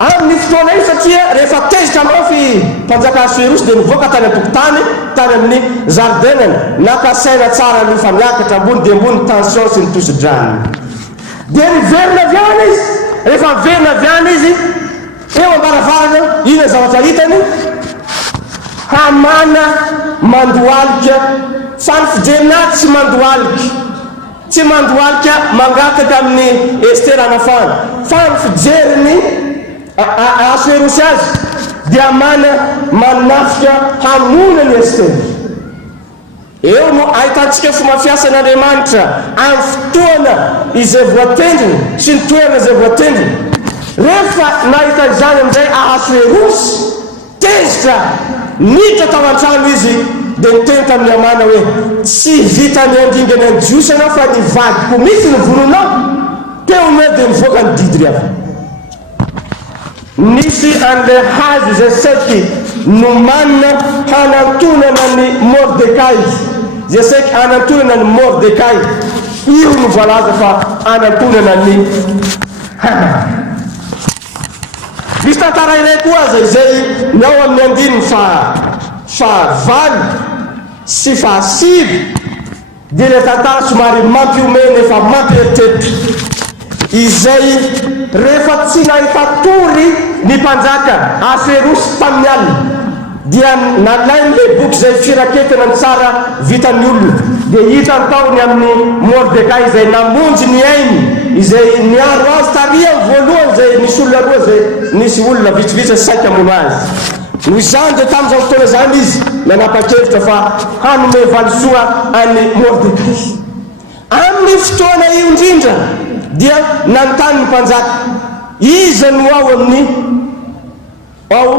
Amin'ny fotoana io satria rehefa tezitra mafy mpanjaka Asuerosy dia nivoaka tany an-tokotany tany amin'ny zaridainany. Nakasaina tsara ny famiakatra ambony dia ambony tension sy ny tosi-drano. Dia niverina avy any izy. Rehefa verina avy any izy eo ambaravarana ino zavatra hitany? Hamana mandoalika fa ny fijerinaty tsy mandoalika. Tsy mandoalika mangataka amin'ny Estera hanafana fa ny fijeriny Asuerosy azy dia Hamana manafika hamono ny Estera. Eo no ahitantsika fomba fiasan'Andriamanitra amin'ny fotoana izay voatendriny sy ny toerana izay voatendriny. Rehefa nahita izany amin'izay Asuerosy tezitra niditra tao an-trano izy dia niteny tamin'ny Hamana hoe tsy vita ny andringana ny jiosy anao fa ny vadiko misy ny vononao. Teo moa dia nivoaka ny didry avy. Nisy an'ilay hazo izay saiky nomanina hanantonana ny Mordekay. Izay saiky hanantonana ny Mordekay. Io no voalaza fa hanantonana ny Hamana. Misy tantara iray koa aza izay ny ao amin'ny andininy faha-valo sy faha-sivy dia ilay tantara somary mampiomena efa mampieritreritra izay rehefa tsy nahita tory ny mpanjaka Asuerosy tamin'ny alina dia nalainy le boky izay firaketana ny tsara vitan'ny olona dia hitany taony amin'ny Mordekay izay namonjy ny ainy izay niaro azy taria voalohany izay nisy olona roa izay nisy olona vitsivitsy saika hamono azy. Noho izany dia tamin'izao fotoana izany izy nanapa-kevitra fa hanome valisoa any Mordekay. Amin'ny fotoana io indrindra dia nanontany ny mpanjaka iza no ao amin'ny ao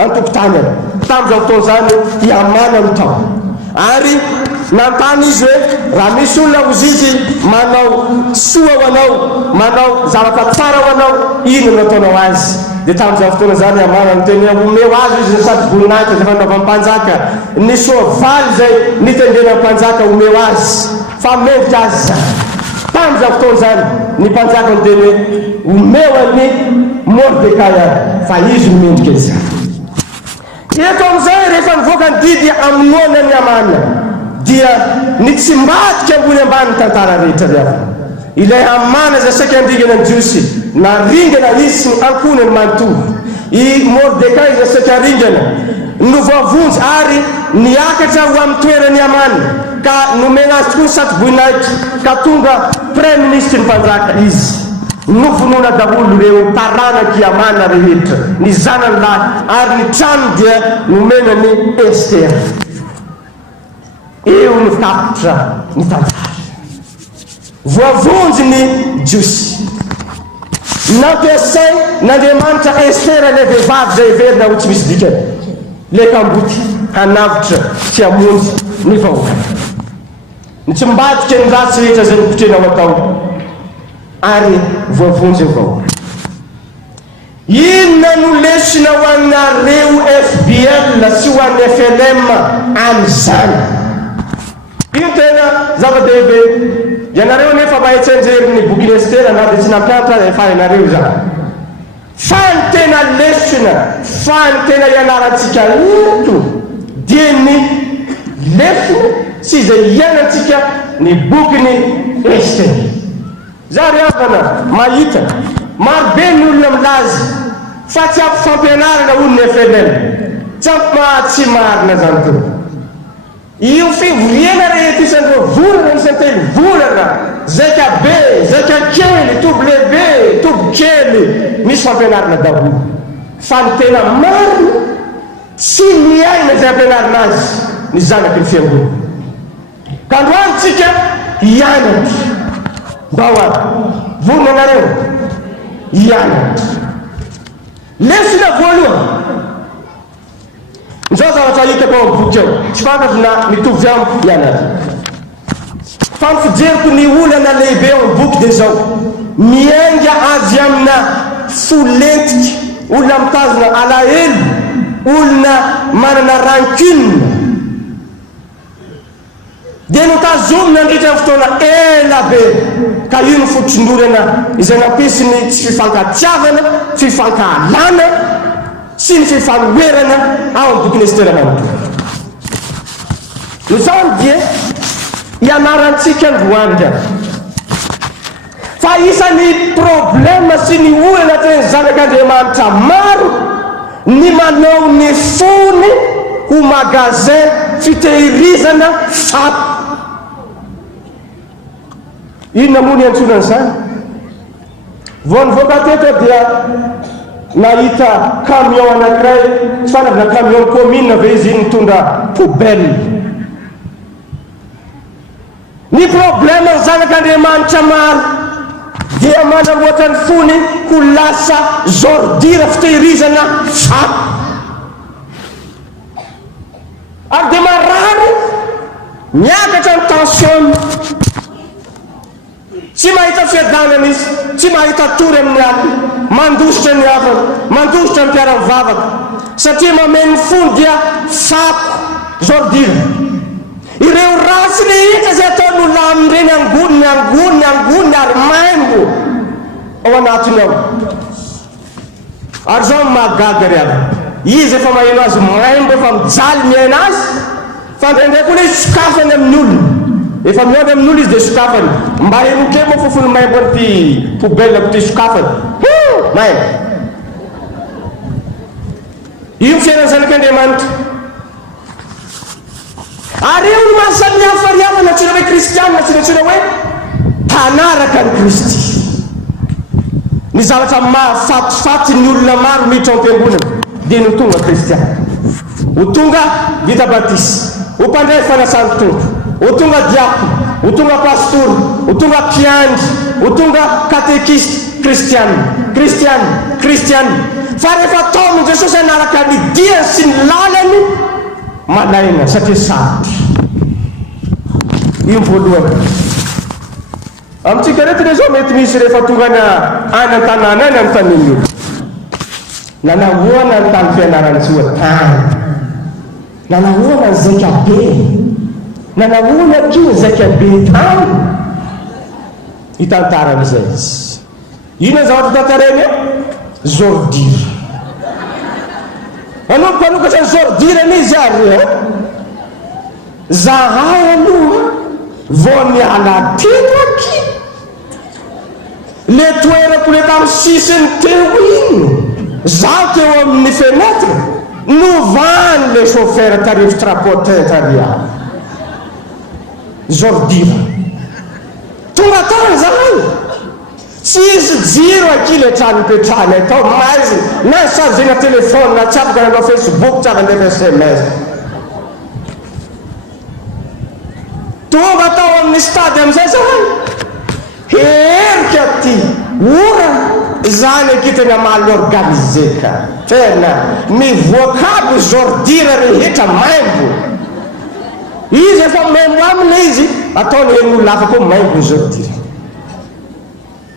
an-tokotany any. Tamin'izao fotoana izany i Hamana no tao ary nanontany izy hoe raha misy olona ozy izy manao soa ho anao, manao zavatra tsara ho anao, ino no ataonao azy. Dia tamin'izao fotoana zany Amana niteny omeo azy izy sady voninahitra izay fanaova mpanjaka, ny soavaly zay nitendrena mpanjaka omeo azy fa mendrika azy zany. Tamin'izao fotoana zany ny mpanjaka niteny hoe omeo an'ny Mordekay fa izy no mendrika izy. Eto amin'izay rehefa nivoaka ny didy aminoana ny Amana dia ny tsy mbadika ambony ambany tantara rehetra rehefa ilay Amana zay saika andringana ny Jiosy na ringana izy sy ny ankonany manontolo. I Mordekay zay saika ringana novavonjy ary niakatra ho amin'ny toerany Amana ka nomena azy tokoa ny satroboinaitra ka tonga premier ministre ny mpanjaka izy. Nofonona daholo reo taranaky Amana rehetra ny zanany lahy ary ny trano dia nomena ny Ester. Eo ny tapitra ny tantara. Voavonjy ny Jiosy. Nampiasay n'Andriamanitra Ester ilay vehivavy zay verina ho tsy misy dikany. Le kamboty hanavitra tsy hamonjy ny vahoaka. Ny tsy mbadika ny ratsy rehetra zay nipotrenao atao ary voavonjy ny vahoaka. Inona no lesona ho anareo FBL sy ho an'ny FLM amin'izany? Ino tena zava-dehibe. Ianareo nefa mahay tsenjery ny boky Ester na dia tsy nampianatra efa hainareo zany. Fa ny tena lesona, fa ny tena ianarantsika eto dia ny lesona sy izay ianantsika ny bokyny Ester. Za ry havana mahita marobe ny olona milazy fa tsy ampy fampianarana olony FLM, tsy ampy tsy marina zany to. Io fivoriana rehetra isan'ireo volana isan-telo volana zaika be, zaika kely, tobo lehibe, tobo kely, misy fampianarana daholo. Fa ny tena marina tsy miaina izay ampianarina azy ny zanaky ny fiangonana. Ka androany tsika hianatra mba ho aby vorona anareo hianatra. Lesona voalohany zao zavatra hitako ao amin'ny boky ao, tsy fantatro na mitovy amiko hianatra. Fa ny fijeriko ny olana lehibe ao amin'ny boky dia zao: miainga avy amina folentika, olona mitazona alahelo, olona manana rancune, dia notazomina nandritra ny fotoana ela be. Ka io ny fotondorana izay nampisy ny tsy fifankatiavana, fifankahalana sy ny fifanoherana ao amin'ny boky Ester manontolo. Izany dia ianarantsika androany. Fa isan'ny problema sy ny olana teny zanak'Andriamanitra maro ny manao ny fony ho magasin fitehirizana fako. Inona moa ny antsonan'izany? Vao nivoaka teto dia nahita camion anankiray, tsy fanavina camion commune ve izy iny mitondra poubelle. Ny problème ny zanak'Andriamanitra maro dia manamboatra ny fony ho lasa zordira fitehirizana fako. Ary dia marary miakatra ny tension, tsy mahita fiadanana izy, tsy mahita tory amin'ny hafa, mandositra ny hafa, mandositra ny mpiara-mivavaka, satria mameno fony dia fako zordira. Ireo ratsy rehetra zay ataon'olona amin'ireny angoniny ary maimbo ao anatiny ao. Ary zao mahagaga ry avy, izy efa maheno azy maimbo, efa mijaly miaina azy, fa ndraindray koa izy sokafany amin'ny olona. Efa miady amin'olo izy dia sokafany, mba heroke moa fofony maimbo an'ity poubelle ty sokafany. Maimbo. Io fiainany zanak'Andriamanitra. Ary eo ny mahasamihafa ry havana atsina hoe kristianina, atsina hoe mpanaraka ny Kristy. Ny zavatra mahafatifaty ny olona maro miditra ao am-piangonana dia ny tonga kristiana, ho tonga vita batisa, ho mpandray fanasany tompo, ho tonga diakono, ho tonga pastory, ho tonga mpiandry, ho tonga katekisty kristianina. Fa rehefa ataon'i Jesosy anaraka ny diany sy ny lalany, malaina satria sarotra. Io voalohany. amintsika rehetra zao mety misy rehefa tonga ny any an-tanàna any amin'ny taniny olo nanahoana ny tany fianarany tsy hoatany nanahoana ny zakabe nanahoana kio zakabe tany hitantaran'izay izy ino ny zavatra tantareny zordira anompanokatra ny zordirany izy ary zahay aloha vao miala teto aky le toerako le tamin'ny sisiny teo iny zaho teo amin'ny fenetre novany le chauffeur tarify trapotin taria zordira tonga tany zahay tsy izy jiro aky le trano petrany atao maizy na chargena telefone na tsapaka nanao facebook tsaka ndefa sms tonga tao amin'ny stade amizay zahay herika ty ora zany akitana mal organisé ka tena mivoakabo zordira rehetra maimbo izy efa maimbo aminy izy ataony en'olona hafa koa maimbo zordira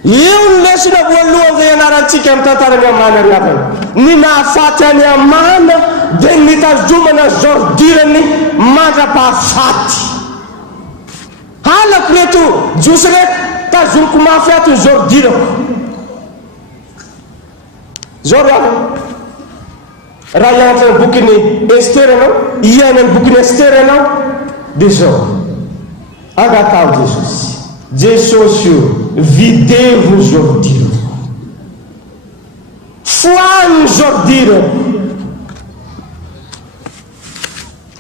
io ny lesona voalohany zay ianarantsika amin'ny tantarany amana riavana ny nahafaty any amana dia nitazomana zordirany mandra-pahafaty halako reto josy reto tazomiko mafy ato ny zordirako zao raha ianatra ny bokiny Ester anao iana ny bokiny Ester anao dia zao agatao Jesosy io videvo ny zordira foany zordira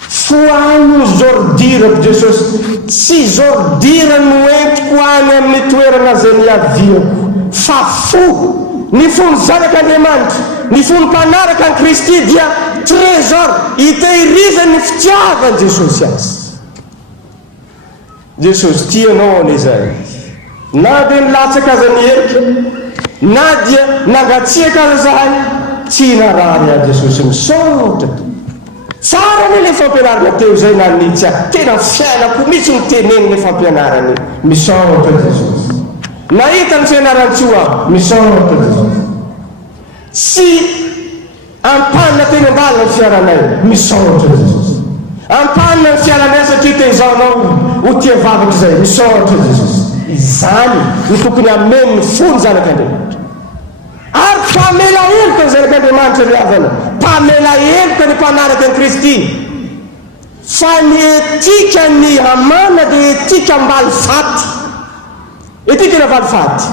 foany zordirako Jesosy tsy zordira no entiko any amin'ny toerana zay niaviako fa fo ny fony zanak'Andriamanitra ny fony mpanaraka any Kristy dia trésor hitehirizany ny fitiavany Jesosy azy Jesosy tianao an'izay na dia nilatsaka aza ny eriky na dia nangatsiaka aza zahay tsy narary a Jesosy misaotra tsara ny le fampianarana teo zay na nitsy tena fiainako mitsy miteneny le fampianarany misaotra Jesosy nahita ny fianaran-tsoa misaotra Jesosy tsy ampanina teny andalina ny fiaranay misaotra Jesosy ampanina ny fiaranay satria te izaonao ho tia vavaka zay misaotra Jesosy izany ny tokony ameny ny fony zanak'Andriamanitra ary mpamela heloka ny zanak'Andriamanitra riavana mpamela heloka ny mpanaraka any Kristy fa ny etika ny amana dia etika mbaly faty etika na valy faty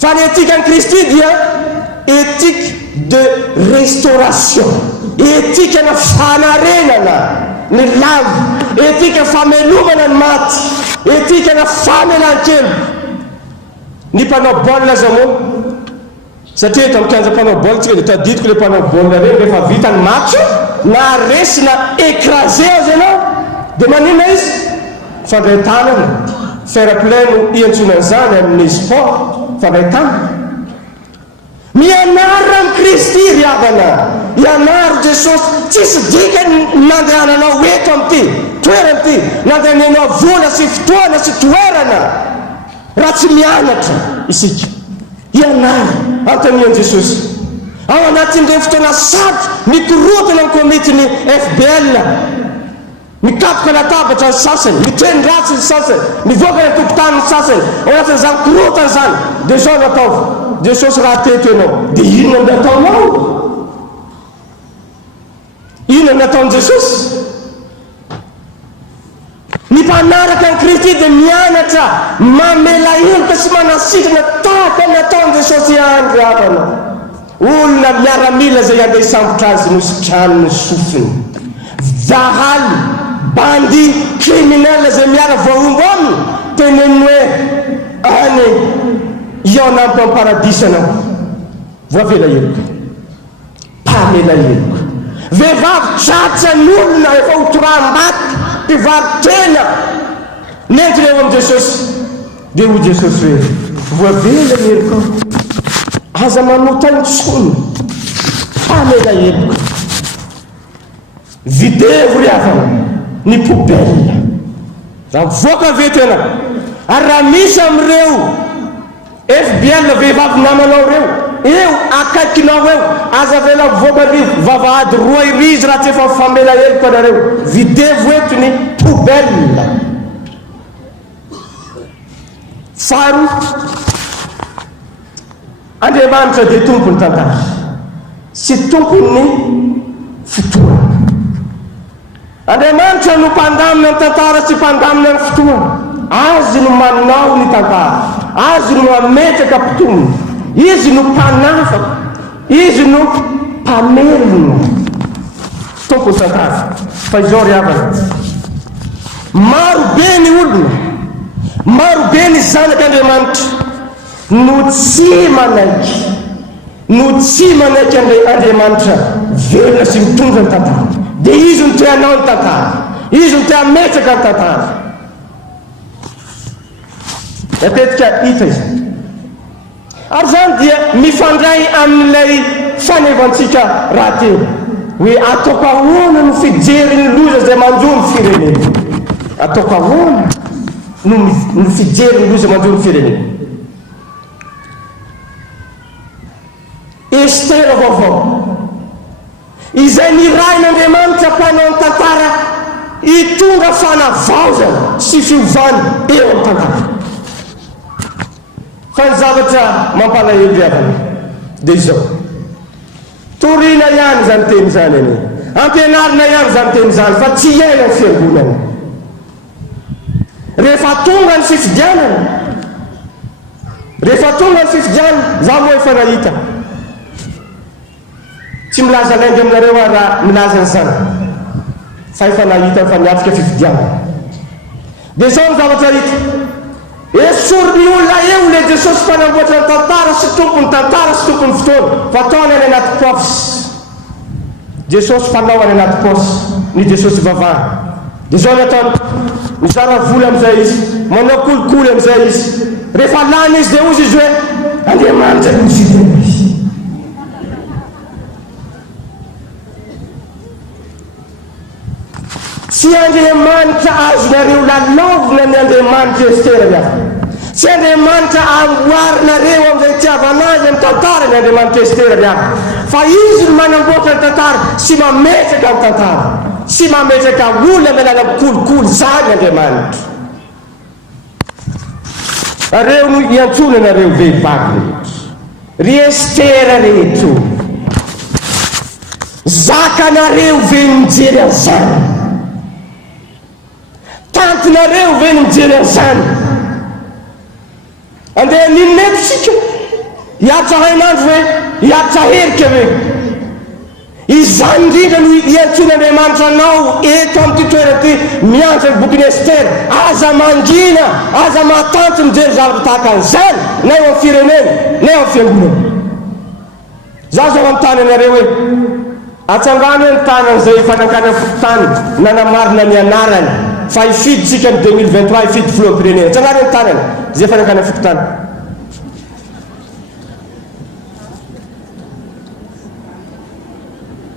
fa ny etika ny Kristy dia éthique de restauration etika na fanarenana ny lavo etika famelomana ny maty etika na famelan-kelo ny mpanao baolina zao moa satria eto amikanja mpanao baolina tsika dia tadidiko le mpanao baolina reny rehefa vita ny match na resy na écrasé azy ianao dia manina izy fandray tanana fair play no iantsonan'izany amin'ny sport fandray tanana mianara amin'ny Kristy riavana ianaro Jesosy tsisy dikany nandehananao eto amin'ity toerana ity nandehananao vola sy fotoana sy toerana raha tsy mianatra isika ianara antanian Jesosy ao anatin'ireny fotoana sarotra mikorotana ny komitiny FBL mikapoka latabatra ny sasany mitreny ratsy ny sasany mivoaka ny tokotany ny sasany ao anatin'izany korotana zany dia zao nataova Jesosy raha teto ianao dia inona ny ataonao inona ny ataony Jesosy ny mpanaraka ny Kristy dia mianatra mamela heloka sy manasitrana tahaka ny ataony Jesosy andro avana olona miaramila zay andeha sambotra azy nositrano ny sofiny vahaly bandi criminel zay miara voaombo aminy teneny hoe any iao nampo amin'ny paradisy anao voavela heloka mpamela heloka vehivavy tratsy an'olona efa hotoram-baty mpivarotena nentiny eo amin'i Jesosy dia ho Jesosy hoe voavela heloka aza manota ntsony mpamela heloka videvo ry avana ny poubelle raha voaka ve tena ary raha misy am'ireo FBL vehivavy namanao reo eo akaikinao eo aza vela voakarivo vavahady roa irizy raha tsy efa famela heloka anareo videvo etony poubelle. Faharoa, Andriamanitra dia tompony tantara sy tompony fotoana. Andriamanitra no mpandamina ny tantara sy mpandamina ny fotoana. Azy no manao ny tantara, azy no mametraka mpitony, izy no mpanafaka, izy no mpamelona. Tompony tantara. Fa izao ry havana, maro be ny olona, maro be ny zanak'Andriamanitra no tsy manaiky, no tsy manaiky Andriamanitra velona sy mitondra ny tantara. Dia izy no te hanao ny tantara, izy no te hametraka ny tantara. Matetika hita izy. Ary zany dia mifandray amin'ilay fanevantsika raha teo hoe ataoko ahoana no fijery ny loza izay manjo ny firenena. Ataoko ahoana no fijery ny loza manjo ny firenena. Estera vaovao izay nirain'Andriamanitra mpanao ny tantara hitonga fanavaozana sy fiovana eo amin'ny tantara. Fa ny zavatra mampalahelo havana dia izao, toriana ihany zany teny zany anie, ampianarina ihany zany teny zany fa tsy iaina ny fiangonana. Rehefa tonga ny fifidianana, rehefa tonga ny fifidianana, za moa efa nahita. Tsy milaza laingy aminareo raha milaza ny zany, fa efa nahita fa niatrika fifidianana. Dia zao ny zavatra hita, esoriny olona eo le Jesosy mpanamboatra ny tantara sy tompony tantara sy tompony fotoana, fa ataony any anaty paosy. Jesosy fanao any anaty paosy ny Jesosy vavahany. Dia zao ny ataony, mizara vola amizay izy, manao kolikoly amizay izy. Rehefa lany izy dia ozy izy hoe Andriamanitra no misidina izy. Tsy Andriamanitra azonareo lalaovina ny Andriamanitra Estera miafa. Tsy Andriamanitra amboarinareo amin'izay tiavanazy amin'ny tantara ny Andriamanitra Estera miafa. Fa izy no manamboatra ny tantara sy mametraka ny tantara, sy mametraka olona amin'ny alalan'ny kolikoly zany Andriamanitra. Areo no iantsona nareo vehivavy rehetra, ry Estera rehetra, zakanareo ve mijery an'izany? Tantinareo ve mijery an'izany? Andeha ninneto sika hiatra hainandro hoe hiatra herika ve? Izany indrindra no iantson'Andriamanitra anao eto amin'ity toerana ity miantra ny bokin'i Estera. Aza mangina, aza matanty mijery zavatra tahaka an'izany na eo amin'ny firenena na eo amin'ny fiangonana. Za zao amin'ny anareo hoe atsangano hoe ny tanan'izay fanankana fototany nanamarina ny anarany fa hifiditsika ny 2023 hifidy filoham-pirenena. Atsangano hoe ny tanany izay fanankana fototany.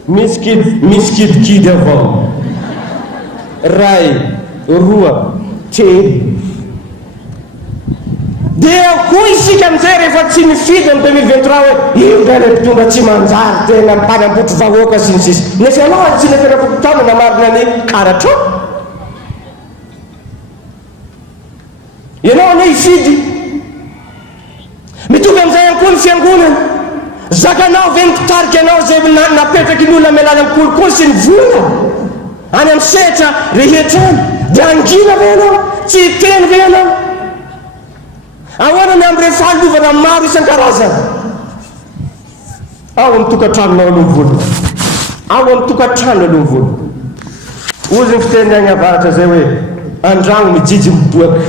Misy kidikidy avao, ray, roa, telo. Dia koa isika amin'izay rehefa tsy mifidy amin'ny 2023 hoe io ndray ilay mpitondra tsy manjary tena mpanambotry vahoaka sy ny sisa. Nefa ianao tsy nefena fototany namarina ny karatra. Ianao ane hifidy. Mitovy amin'izay ihany koa ny fiangonana. Zakanao ve nipitarika anao zay napetraky ny olona amin'ny alalan'ny kolikoly sy ny vola any amin'ny sehatra rehetra any, dia angina ve ianao? Tsy hiteny ve ianao? Ahoana ny amin'ireo fahalovana maro isan-karazany? Ao amin'ny tokantranonao aloha vola, ao amin'ny tokantrano aloha vola. Ozy ny fiteny agny avaratra zay hoe andragno mijijy miboaka,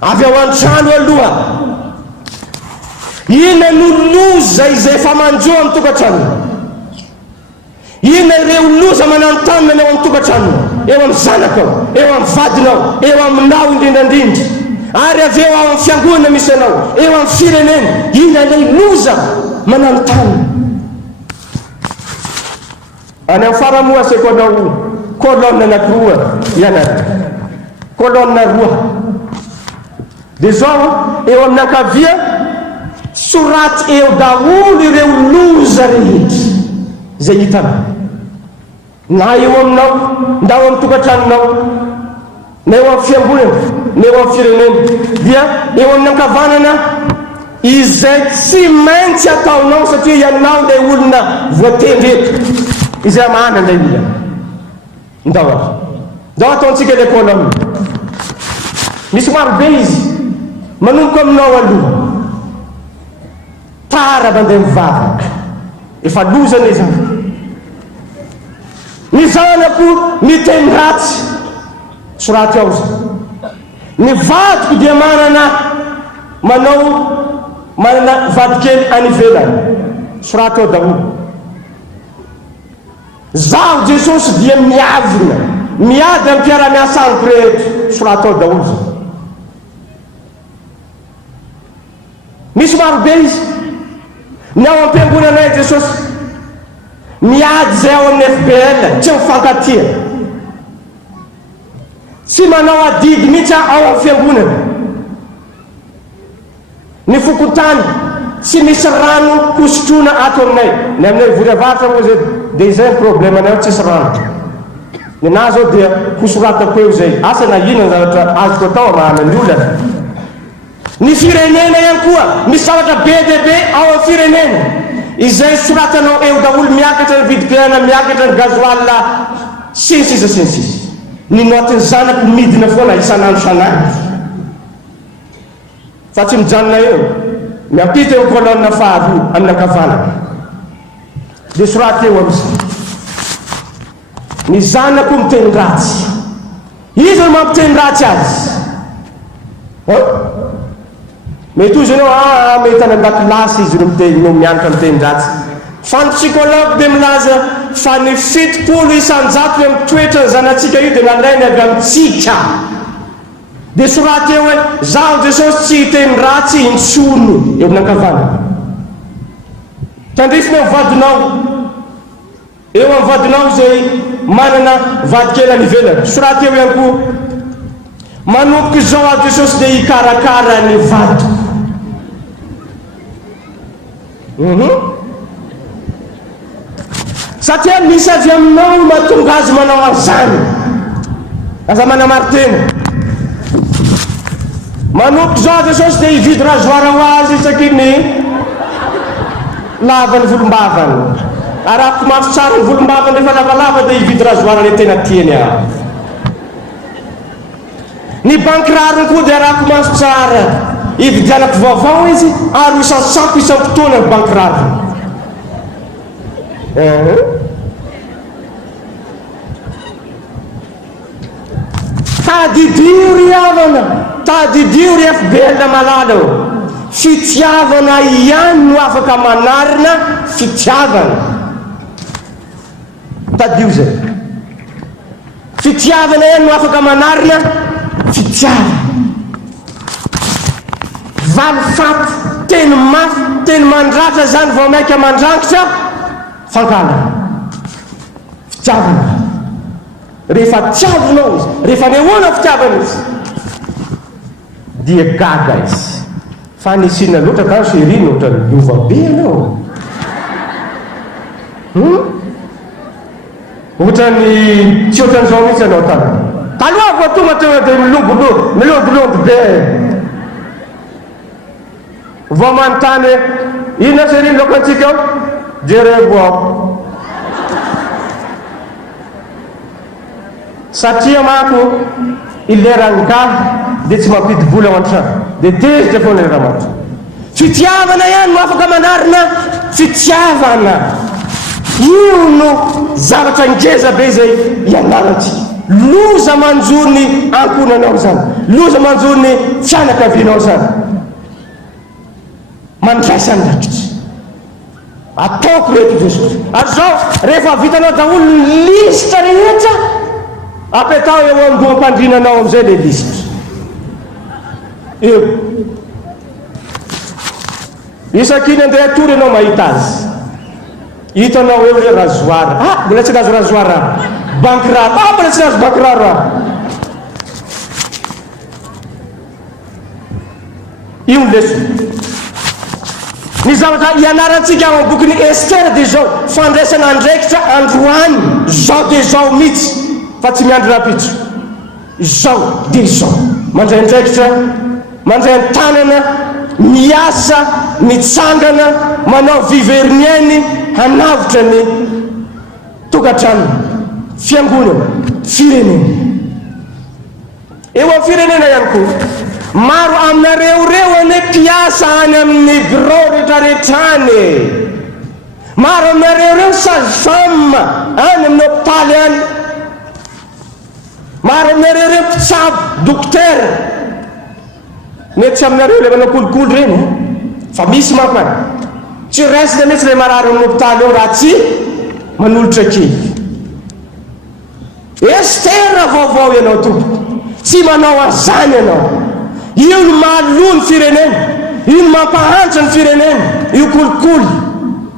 avy ao an-trano aloha. Inona no loza izay efa manjoa amin'ny tokantrano? Inona ireo loza mananontany eo amin'ny tokantrano? Eo amin'ny zanakao, eo amin'ny vadinao, eo aminao indrindrandrindra. Ary avy eo amin'ny fiangonana misy anao, eo amin'ny firenena. Inona ilay loza mananontany? Any amin'ny faramoa sekoa anao kolonne anankiroa ianarana, kolonne roa. dia zao eo amin'ny ankavia soraty eo daholo ireo loza rehetra zay hitanao na eo aminao nda ao amin'ny tokantranonao na eo amin'ny fiambonana na eo amin'ny firenena dia eo amin'ny ankavanana izay tsy maintsy ataonao satria ianao ilay olona voatendreto izay mahana indray olana ndao azy ndao ataontsika lekôla aminy misy marobe izy manomboka aminao aloha tara mandeha mivavaka efa lozana izany ny zanako miteny ratsy soraty ao zay ny vadiko dia manana vadikely any ivelany soraty ao daholo zaho Jesosy dia miavina miady amin'ny mpiara-miasa amiko rehetra soraty ao daholo zay misy marobe izy ny ao am-piangonanay Jesosy miady zay ao amin'ny FBL tsy mifankatia tsy manao adidy mihitsy ao amin'ny fiangonana ny fokotany tsy misy rano kosotrona ato aminay ny aminay vory avaratra moa zay dia izay ny problème anay tsisy rano ny na zao dia kosoratako eo zay asa na inona zavatra azoko atao mahamany olana ny firenena ihany koa misy zavatra be dia be ao amin'ny firenena izay soratanao eo daholo miakatra ny vidim-piainana miakatra ny gazoal sinsisa ny noatiny zanako midina foana isanandro sanandro fa tsy mijanona eo miampita eo kolonna faharoa amin'ny ankavanana dia soraty eo amizay ny zanako miteny ratsy izy no mampiteny ratsy azy mety ozy anao mety anandakilasy izy no mianatra miteny ratsy fa ny psykologue dia milaza fa ny 70 isanjato amin'ny toetra ny zanatsika io dia nalainy avy amintsika dia soraty eo hoe zaho Jesosy tsy hiteny ratsy intsono eo amin'ny ankavanana tandrifina amin'ny vadinao eo amin'ny vadinao zay manana vadikely any ivelany soraty eo ihany koa manomboka izao aho Jesosy dia hikarakara ny vadiko satria misy avy aminao mahatonga azy manao an'izany aza manamaritena manomboka izao Jesosy dia hividy razoara ho azy isaky ny lavany volombavany arako mafy tsara ny volombavany rehefa lavalava dia hividy razoara le tena tiany aho ny bankirariny koa dia arako mafy tsara hividianako vaovao izy ary isansako isam-potoana ny bankirariny tadidio ry havana tadidio ry FBL malala fitiavana ihany no afaka manarina fitiavana tadio zay fitiavana ihany no afaka manarina fitiavana valifaty teny mafy teny mandratra zany vao maika mandrankitra fankala fitiavana rehefa tiavinao izy rehefa nehoana fitiavana izy dia gaga izy fa nisina loatra ka serina ohatra miova be anao ohatra ny tsy ohatran'izao mihitsy anao taloha vao tonga teo dia milondolondy be vao manontany inona serina lokantsika ao jereboako satria manko ilerangah dia tsy mampidibola ao an-trano dia tezitra foana ny rahamatra fitiavana ihany no afaka manarina fitiavana io no zavatra ngeza be zay ianarantsika loza manjoro ny ankonanao zany loza manjoro ny fianakavianao zany mandraisany rakitsy ataoko rehetra Jesosy ary zao rehefa vitanao daholo ny lisitra rehetra apetao eo am-doam-pandrinanao amizay le lisitra eo isakiny andeha atory anao mahita azy hitanao eo le razoara mbola tsy nazo razoara bankiraro mbola tsy nazo bankiraro io ny leso ny zavatra ianarantsika ao bokiny Ester dia zao fandraisana andraikitra androany zao dia zao mihitsy fa tsy miandry rapitso zao dia zao mandray andraikitra mandray an-tanana miasa mitsangana manao viverinieny hanavitra ny tokatrano fiangonana firenena eo amin'ny firenena ihany koa maro aminareo ane mpiasa any amin'ny bureau rehetrarehetrany maro aminareo sage-femme any amin'ny hôpitaly any maro aminareo mpitsabo dokter mety tsy aminareo le manao kolikoly reny fa misy mampa tsy resina mihitsy le marary amin'ny hôpitaly eo raha tsy manolotra kely Ester vaovao ianao tompo tsy manao azany ianao io no mahaloa ny firenena io no mampahantra ny firenena io kolikoly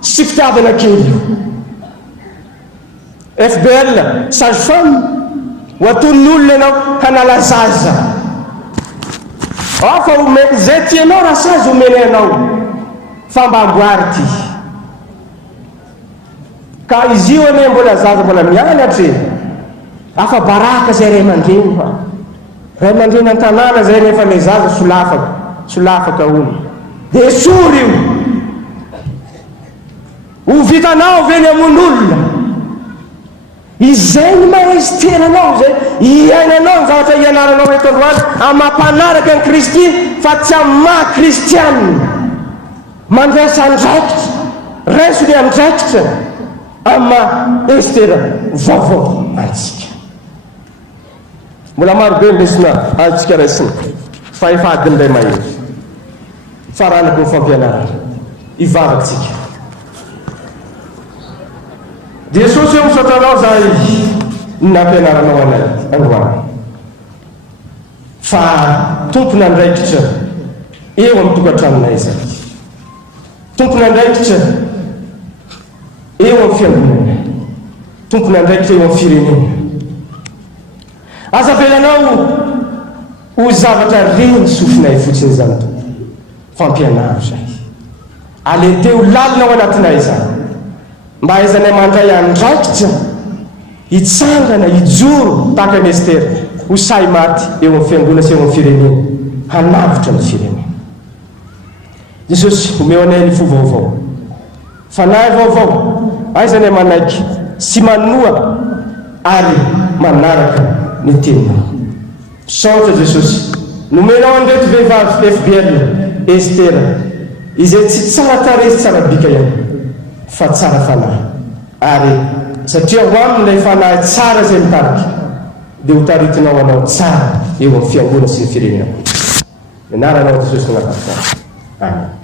sy fitiavana kely io FBL sage-femme ho aton'ny olona ianao hanala zaza fa zay tianao raha sazy omeny anao fa mba amboary ty ka izy io ane mbola zaza mbola mianatra afa baraka zay ray aman-dreny fa ray aman-dreny an-tanàna zay nefa le zaza solafaka ony dia sory io ho vitanao veny amon'olona izay ny maha-Esteranao zay iainanao ny zavatra ianaranao eto androany amampanaraka ny Kristy fa tsy amin'ny maha-kristianina mandraisa andraikitra raiso ny andraikitra amin'ny maha-Estera vaovao antsika mbola marobe lesona antsika raisina fa efa adin'ilay mahery faranaky ny fampianarana ivavatsika Jesosy eo misotranao zay nampianaranao anay androany fa tompony andraikitra eo amin'ny tokantranonay zay tompony andraikitra eo amin'ny fiangonana tompony andraikitra eo amin'ny firenena aza velanao ho zavatra reny sofinay fotsiny zany tompo fampianaro zay aleteo lalinao anatinay zany mba aizanay mandray andraikitra hitsangana hijoro tahaka ny Estera ho say maty eo amin'ny fiangonana sy eo amin'ny firenena hanavitra ny firenena Jesosy omeo anay ny fo vaovao fanahy vaovao aizanay manaiky sy manoa ary manaraka ny teninao saotra Jesosy nomenao andreto vehivavy FBL Estera izay tsy tsara tarehy sy tsara bika ihany fa tsara fanahy ary satria ho amin'ilay fanahy tsara zay mitariky dia ho taritinao anao tsara eo amin'ny fiangonana sy ny firenena ianaranao Jesosy nagnatatara amen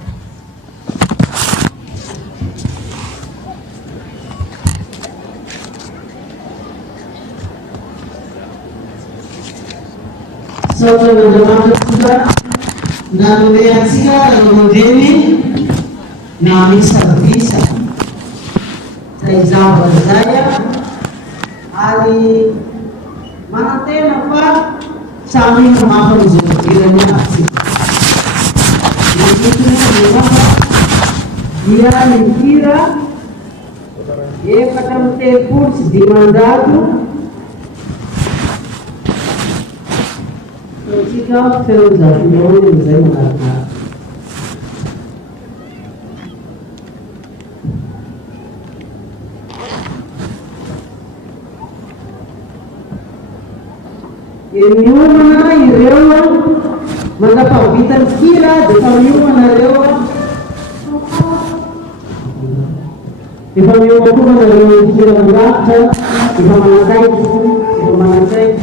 Saudara Anda dan reaksinya dalam diri nami bisa saya jawab saya hari mana teh apa kami kemakan kiranya aksi dia menkira kata tempur di mandado jika Feuza yang saya mengatakan ini mana irewa mana pambitan kira depan mana irewa depan aku mana irewa kira merata depan mana saya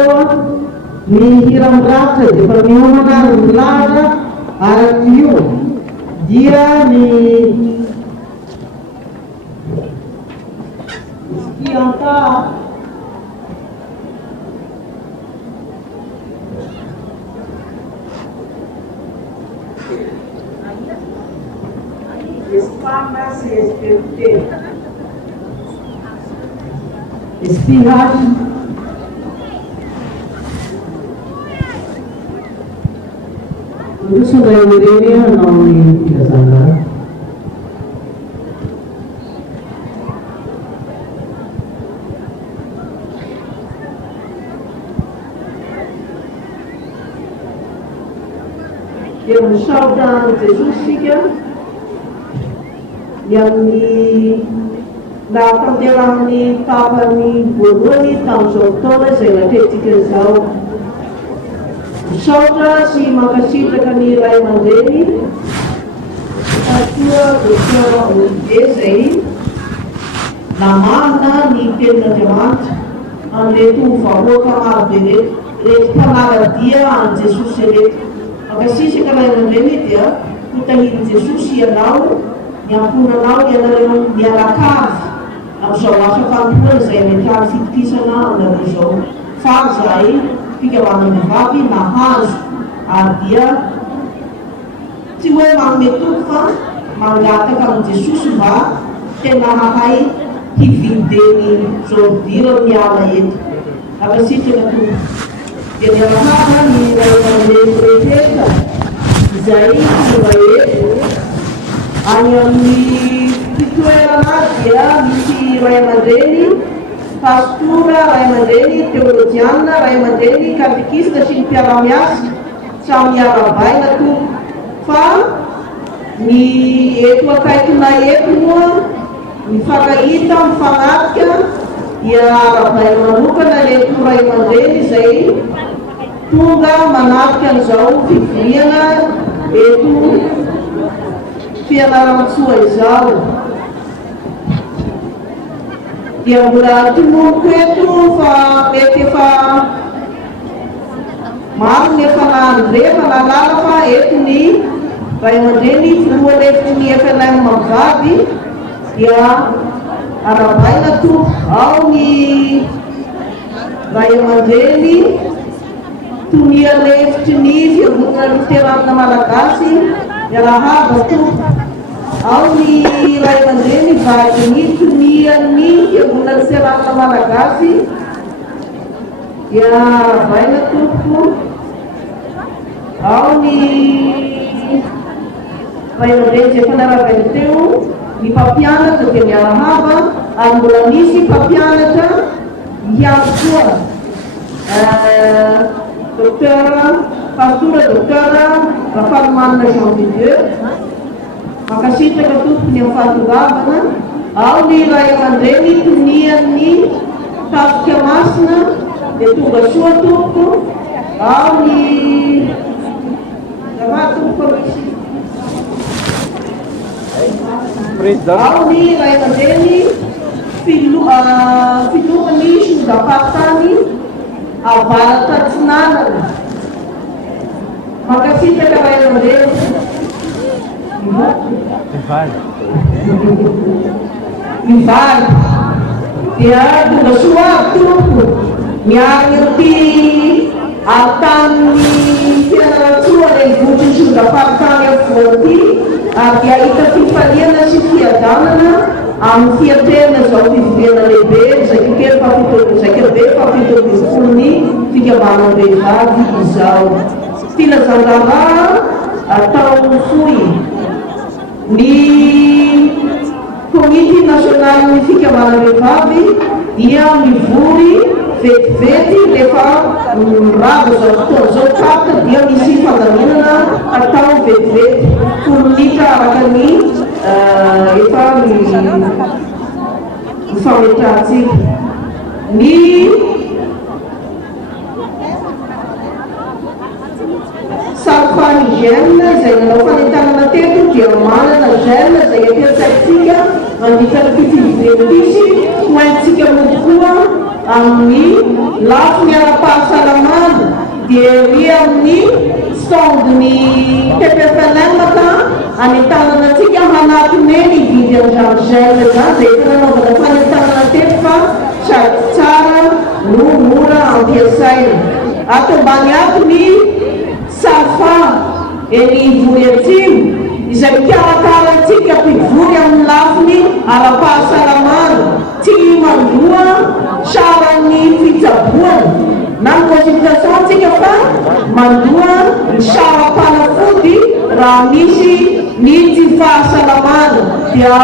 teo ny hiramratra dia efa miomana ny milahatra arak'io dia ny skianta Espanas e SPT espirrar itu sudah ini namun tidak salah yang saudara Jesus juga yang napandelang ny papany voalohany tamin'izao taona izay natetika izao misaotra sy mankasitraka ny ray aman-dreny atoa dokotera Olivier izay namahana ny tenin'Andriamanitra amin'reto vahoaka marobe reto mpanaradia any Jesosy reto mankasisaka ray aman-dreny dia hotahiny Jesosy ianao niamponanao ianareo mianakavy amin'izao asa fampiana izay metany fitokisana aminareo izao fa zay fikambanany vavy nahazo ary dia tsy hoe manome toko fa mangataka amin'ny Jesosy mba tena mahay hivindeny zodira miala eto akasitrana to dia niarahana ny ray aman-dreny rehetra izay tonga eto any amin'ny fitoerana dia misy ray aman-dreny pastora, ray aman-dreny teolojiana, ray aman-dreny katekista sy ny mpiara-miasa samy miara-baina to fa ny eto akaikina eto moa mifankahita mifanatika dia ara-baina manokana reto ray aman-dreny izay tonga manatika an'izao fivoriana eto fianarantsoa izao dia mbola tomoko eto fa mety efa maro ny efa nandrefa nalala fa eto ny ray aman-dreny filoha lefitry ny FNM Mavavy dia arabaina to ao ny ray aman-dreny tonia lefitry ny fiangonana luteranina malagasy miarahaba to ao ny ray aman-dreny vadiny tonian'ny fiangonana luteranina malagasy dia arabaina tompo ao ny ray aman-dreny zay efa naravaina teo ny mpampianatra dia miarahaba ary mbola misy mpampianatra hiazo koa dokotera pastora dokotera Rafalomanina Jean de Dieu makasitraka tompony amin'ny fahatongavana ao ny ray aman-dreny tonian'ny tafika masina dia tonga soa tompo ao ny tompo misy ao ny ray aman-dreny filohany sondaparitany avaratra tsinanana makasitraka ray aman-dreny mivaly dia tonga soa tompo miarina ty atamin'ny fianaratsoa reny votriny sondaparitany avoaty ary dia hita fifaliana sy fiadanana amin'ny fiatrena zao fivoriana lehibe zay kely fafitobizfolony fikambanany vehivavy izao filazandrama atao foy ny komity nasionaly ny fikambanany vehivavy dia mivory vetivety lefa rabo zao fotoana zao kapta dia misy fandaminana atao vetivety folonitra araka ny efa mifametratsika ny sarofany gène izay nanao fanentanana teto dia manana gène izay ampiasaitsika mandritra ny fitivirentisy hoentsika mokoa amin'ny lafiny ara-pahasalamana dia ry amin'ny stondiny TPFLM ka anentananatsika hanatineny ividy andrano gel zany zay fananaovana fanentanana tety fa sady tsara no mora ampiasaina ato ambany ato ny safa eny vory atsimo izay mikarakaratsika mpivory amin'ny lafiny ara-pahasalamana tsy mandoa sarany fitsaboana na ny consultation tsika fa mandoa ny sara-panafody raha misy ny tsy fahasalamana dia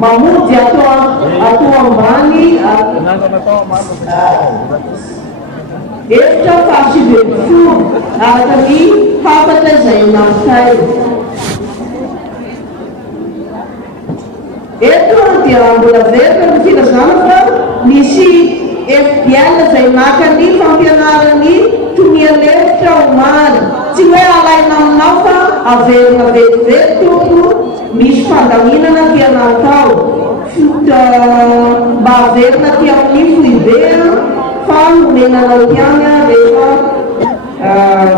mamonjy ato ambany efitra fahasivy-folo araka ny hafatra izay nankay. Eto dia mbola verina ny filazana fa misy FBL izay maka ny fampianarany tonian'efitra omaly tsy hoe alaina aminao fa averina vetivety tompo misy fandaminana dia natao mba averina ty amin'ny foibea fa nomenanao tiany rehefa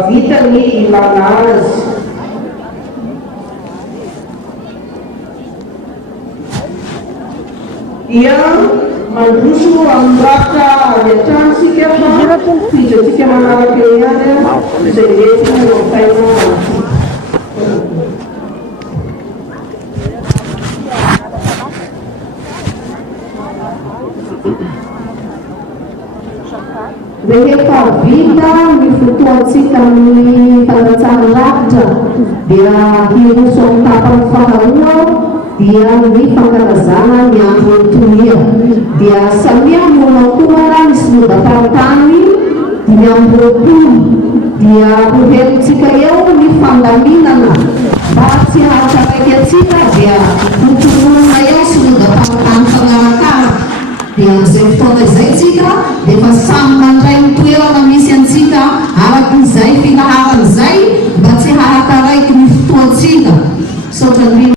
vita ny ilana azy. Ia mandroso amin'ny rafitra avy an-tranosika fa fidratsika manaraka eo ihany izay entina eo ampaina. Rehefa vita ny fotoantsika amin'ny fanatsara rafitra dia hiroso amin'ny tapany faharoa dia ny fankalazana ny andro tonia dia samia monakomana misy lodaparintany 5 dia hoherontsika eo ny fandaminana mba tsy hahatraraiky atsika dia hotononana eo sy lodaparintany fanarakara dia amin'izay fotoana izay tsika efa samy mandray ny toerana misy antsika arakin'izay filaharan'izay mba tsy hahataraiky ny fotoantsika sotrany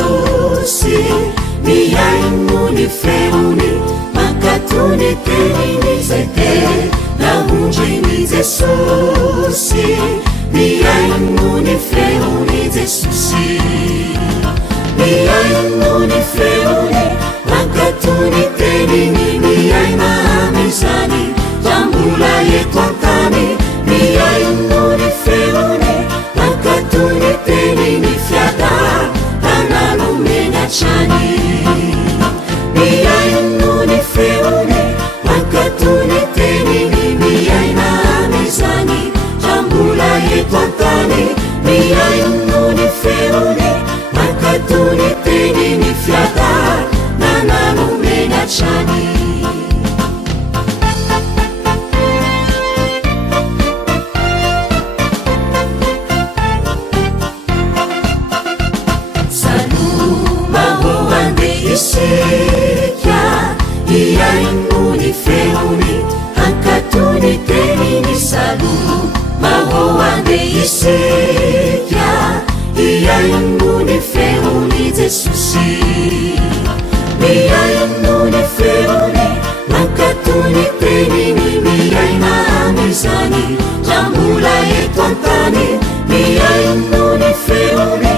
Jesosy miainony feony mankatony teniny zay tena ondriny Jesosy miainony feony Jesosy miainony feony mankatony teniny miaina amizany tambola eto antany miainony feony mankatony teniny fiada tanalomeny atrany miainony feony mankatony teniny miaina amizany tambola eto antany miainony feony mankatony teniny fiada tanalomeny atrany Isika iainony feony ankatony teniny salo mahoande isika iainony feony Jesosy miainony feony ankatony teniny miaina amizany tambola eto antany miainony feony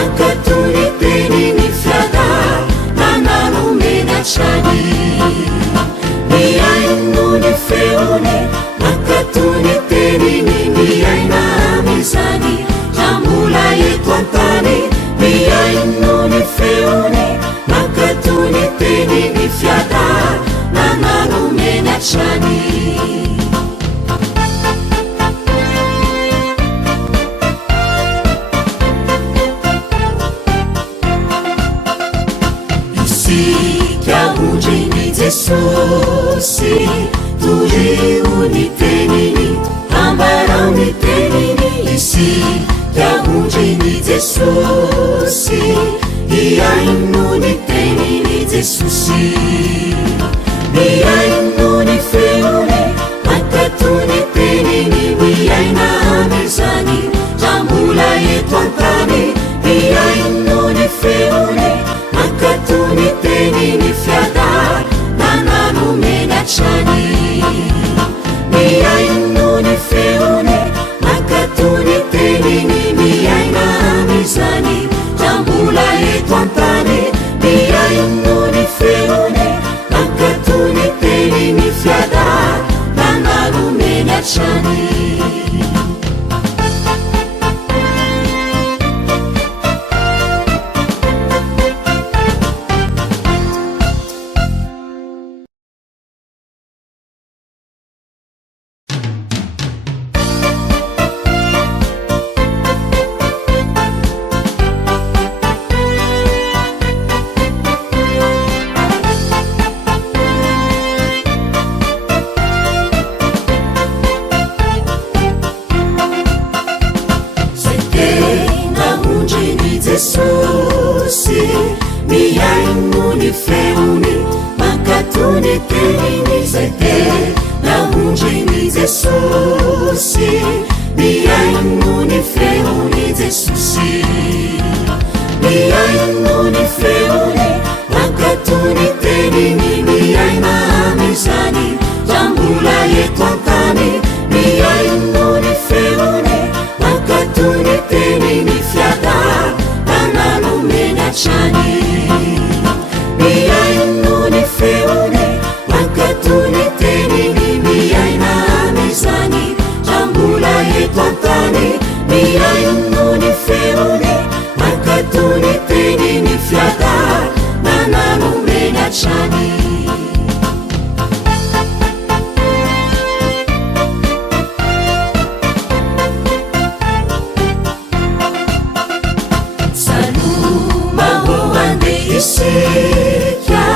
ankatony teniny fiada Chani miainony feony mankatony teniny miaina amizany tambola eto antany miainony feony mankatony teniny fiada nanalomeny atrany Jesosy turiony teniny ambarany teniny isika ondriny Jesosy iainony teniny Jesosy miainony feony mankatony teniny miaina amizany tambola eto antany miainony feony mankatony teniny fiada nanalomeny atrany miainony feony mankatony teniny miaina amizany tambola eto antany miainony feony mankatony teniny fiada nanalomeny atrany Jesosy miainony feony mankatony teniny zay tena ondriny Jesosy miainony feony Jesosy miainony feony mankatony teniny miaina amizany tambola eto antany miainony feony mankatony teniny fiada nanalomeny atrany miainony feony mankatony teniny miaina amizany tambola eto antany miainony feony mankatony teniny fiada nanalomeny atrany Isika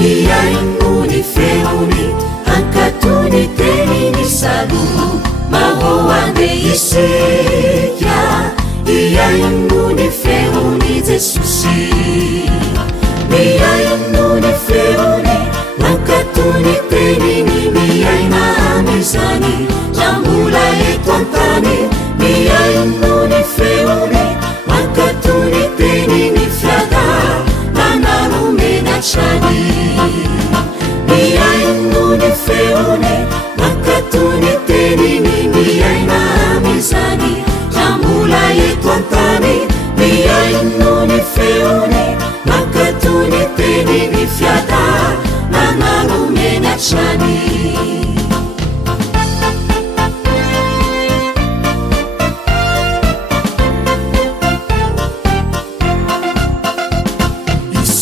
iainony feony ankatony teniny salo mahoande isika iainony feony Jesosy miainony feony mankatony teniny miaina amizany tambola eto antany miainony feony mankatony teniny fiada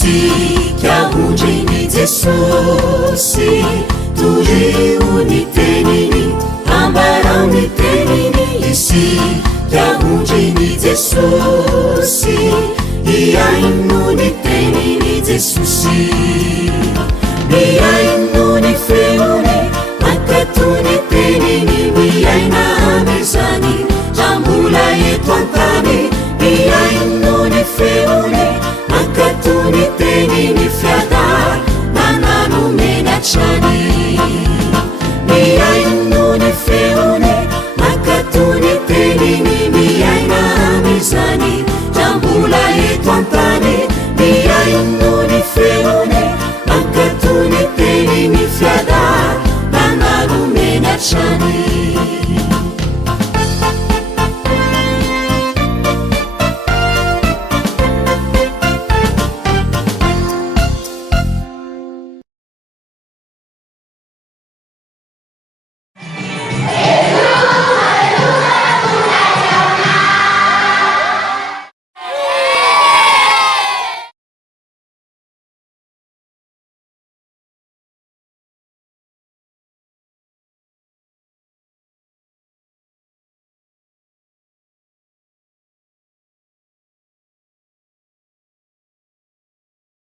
isika ondreny jesosy torio ny teniny ambarao ny teniny isika ondreny jesosy iaino ny teniny jesosy miaino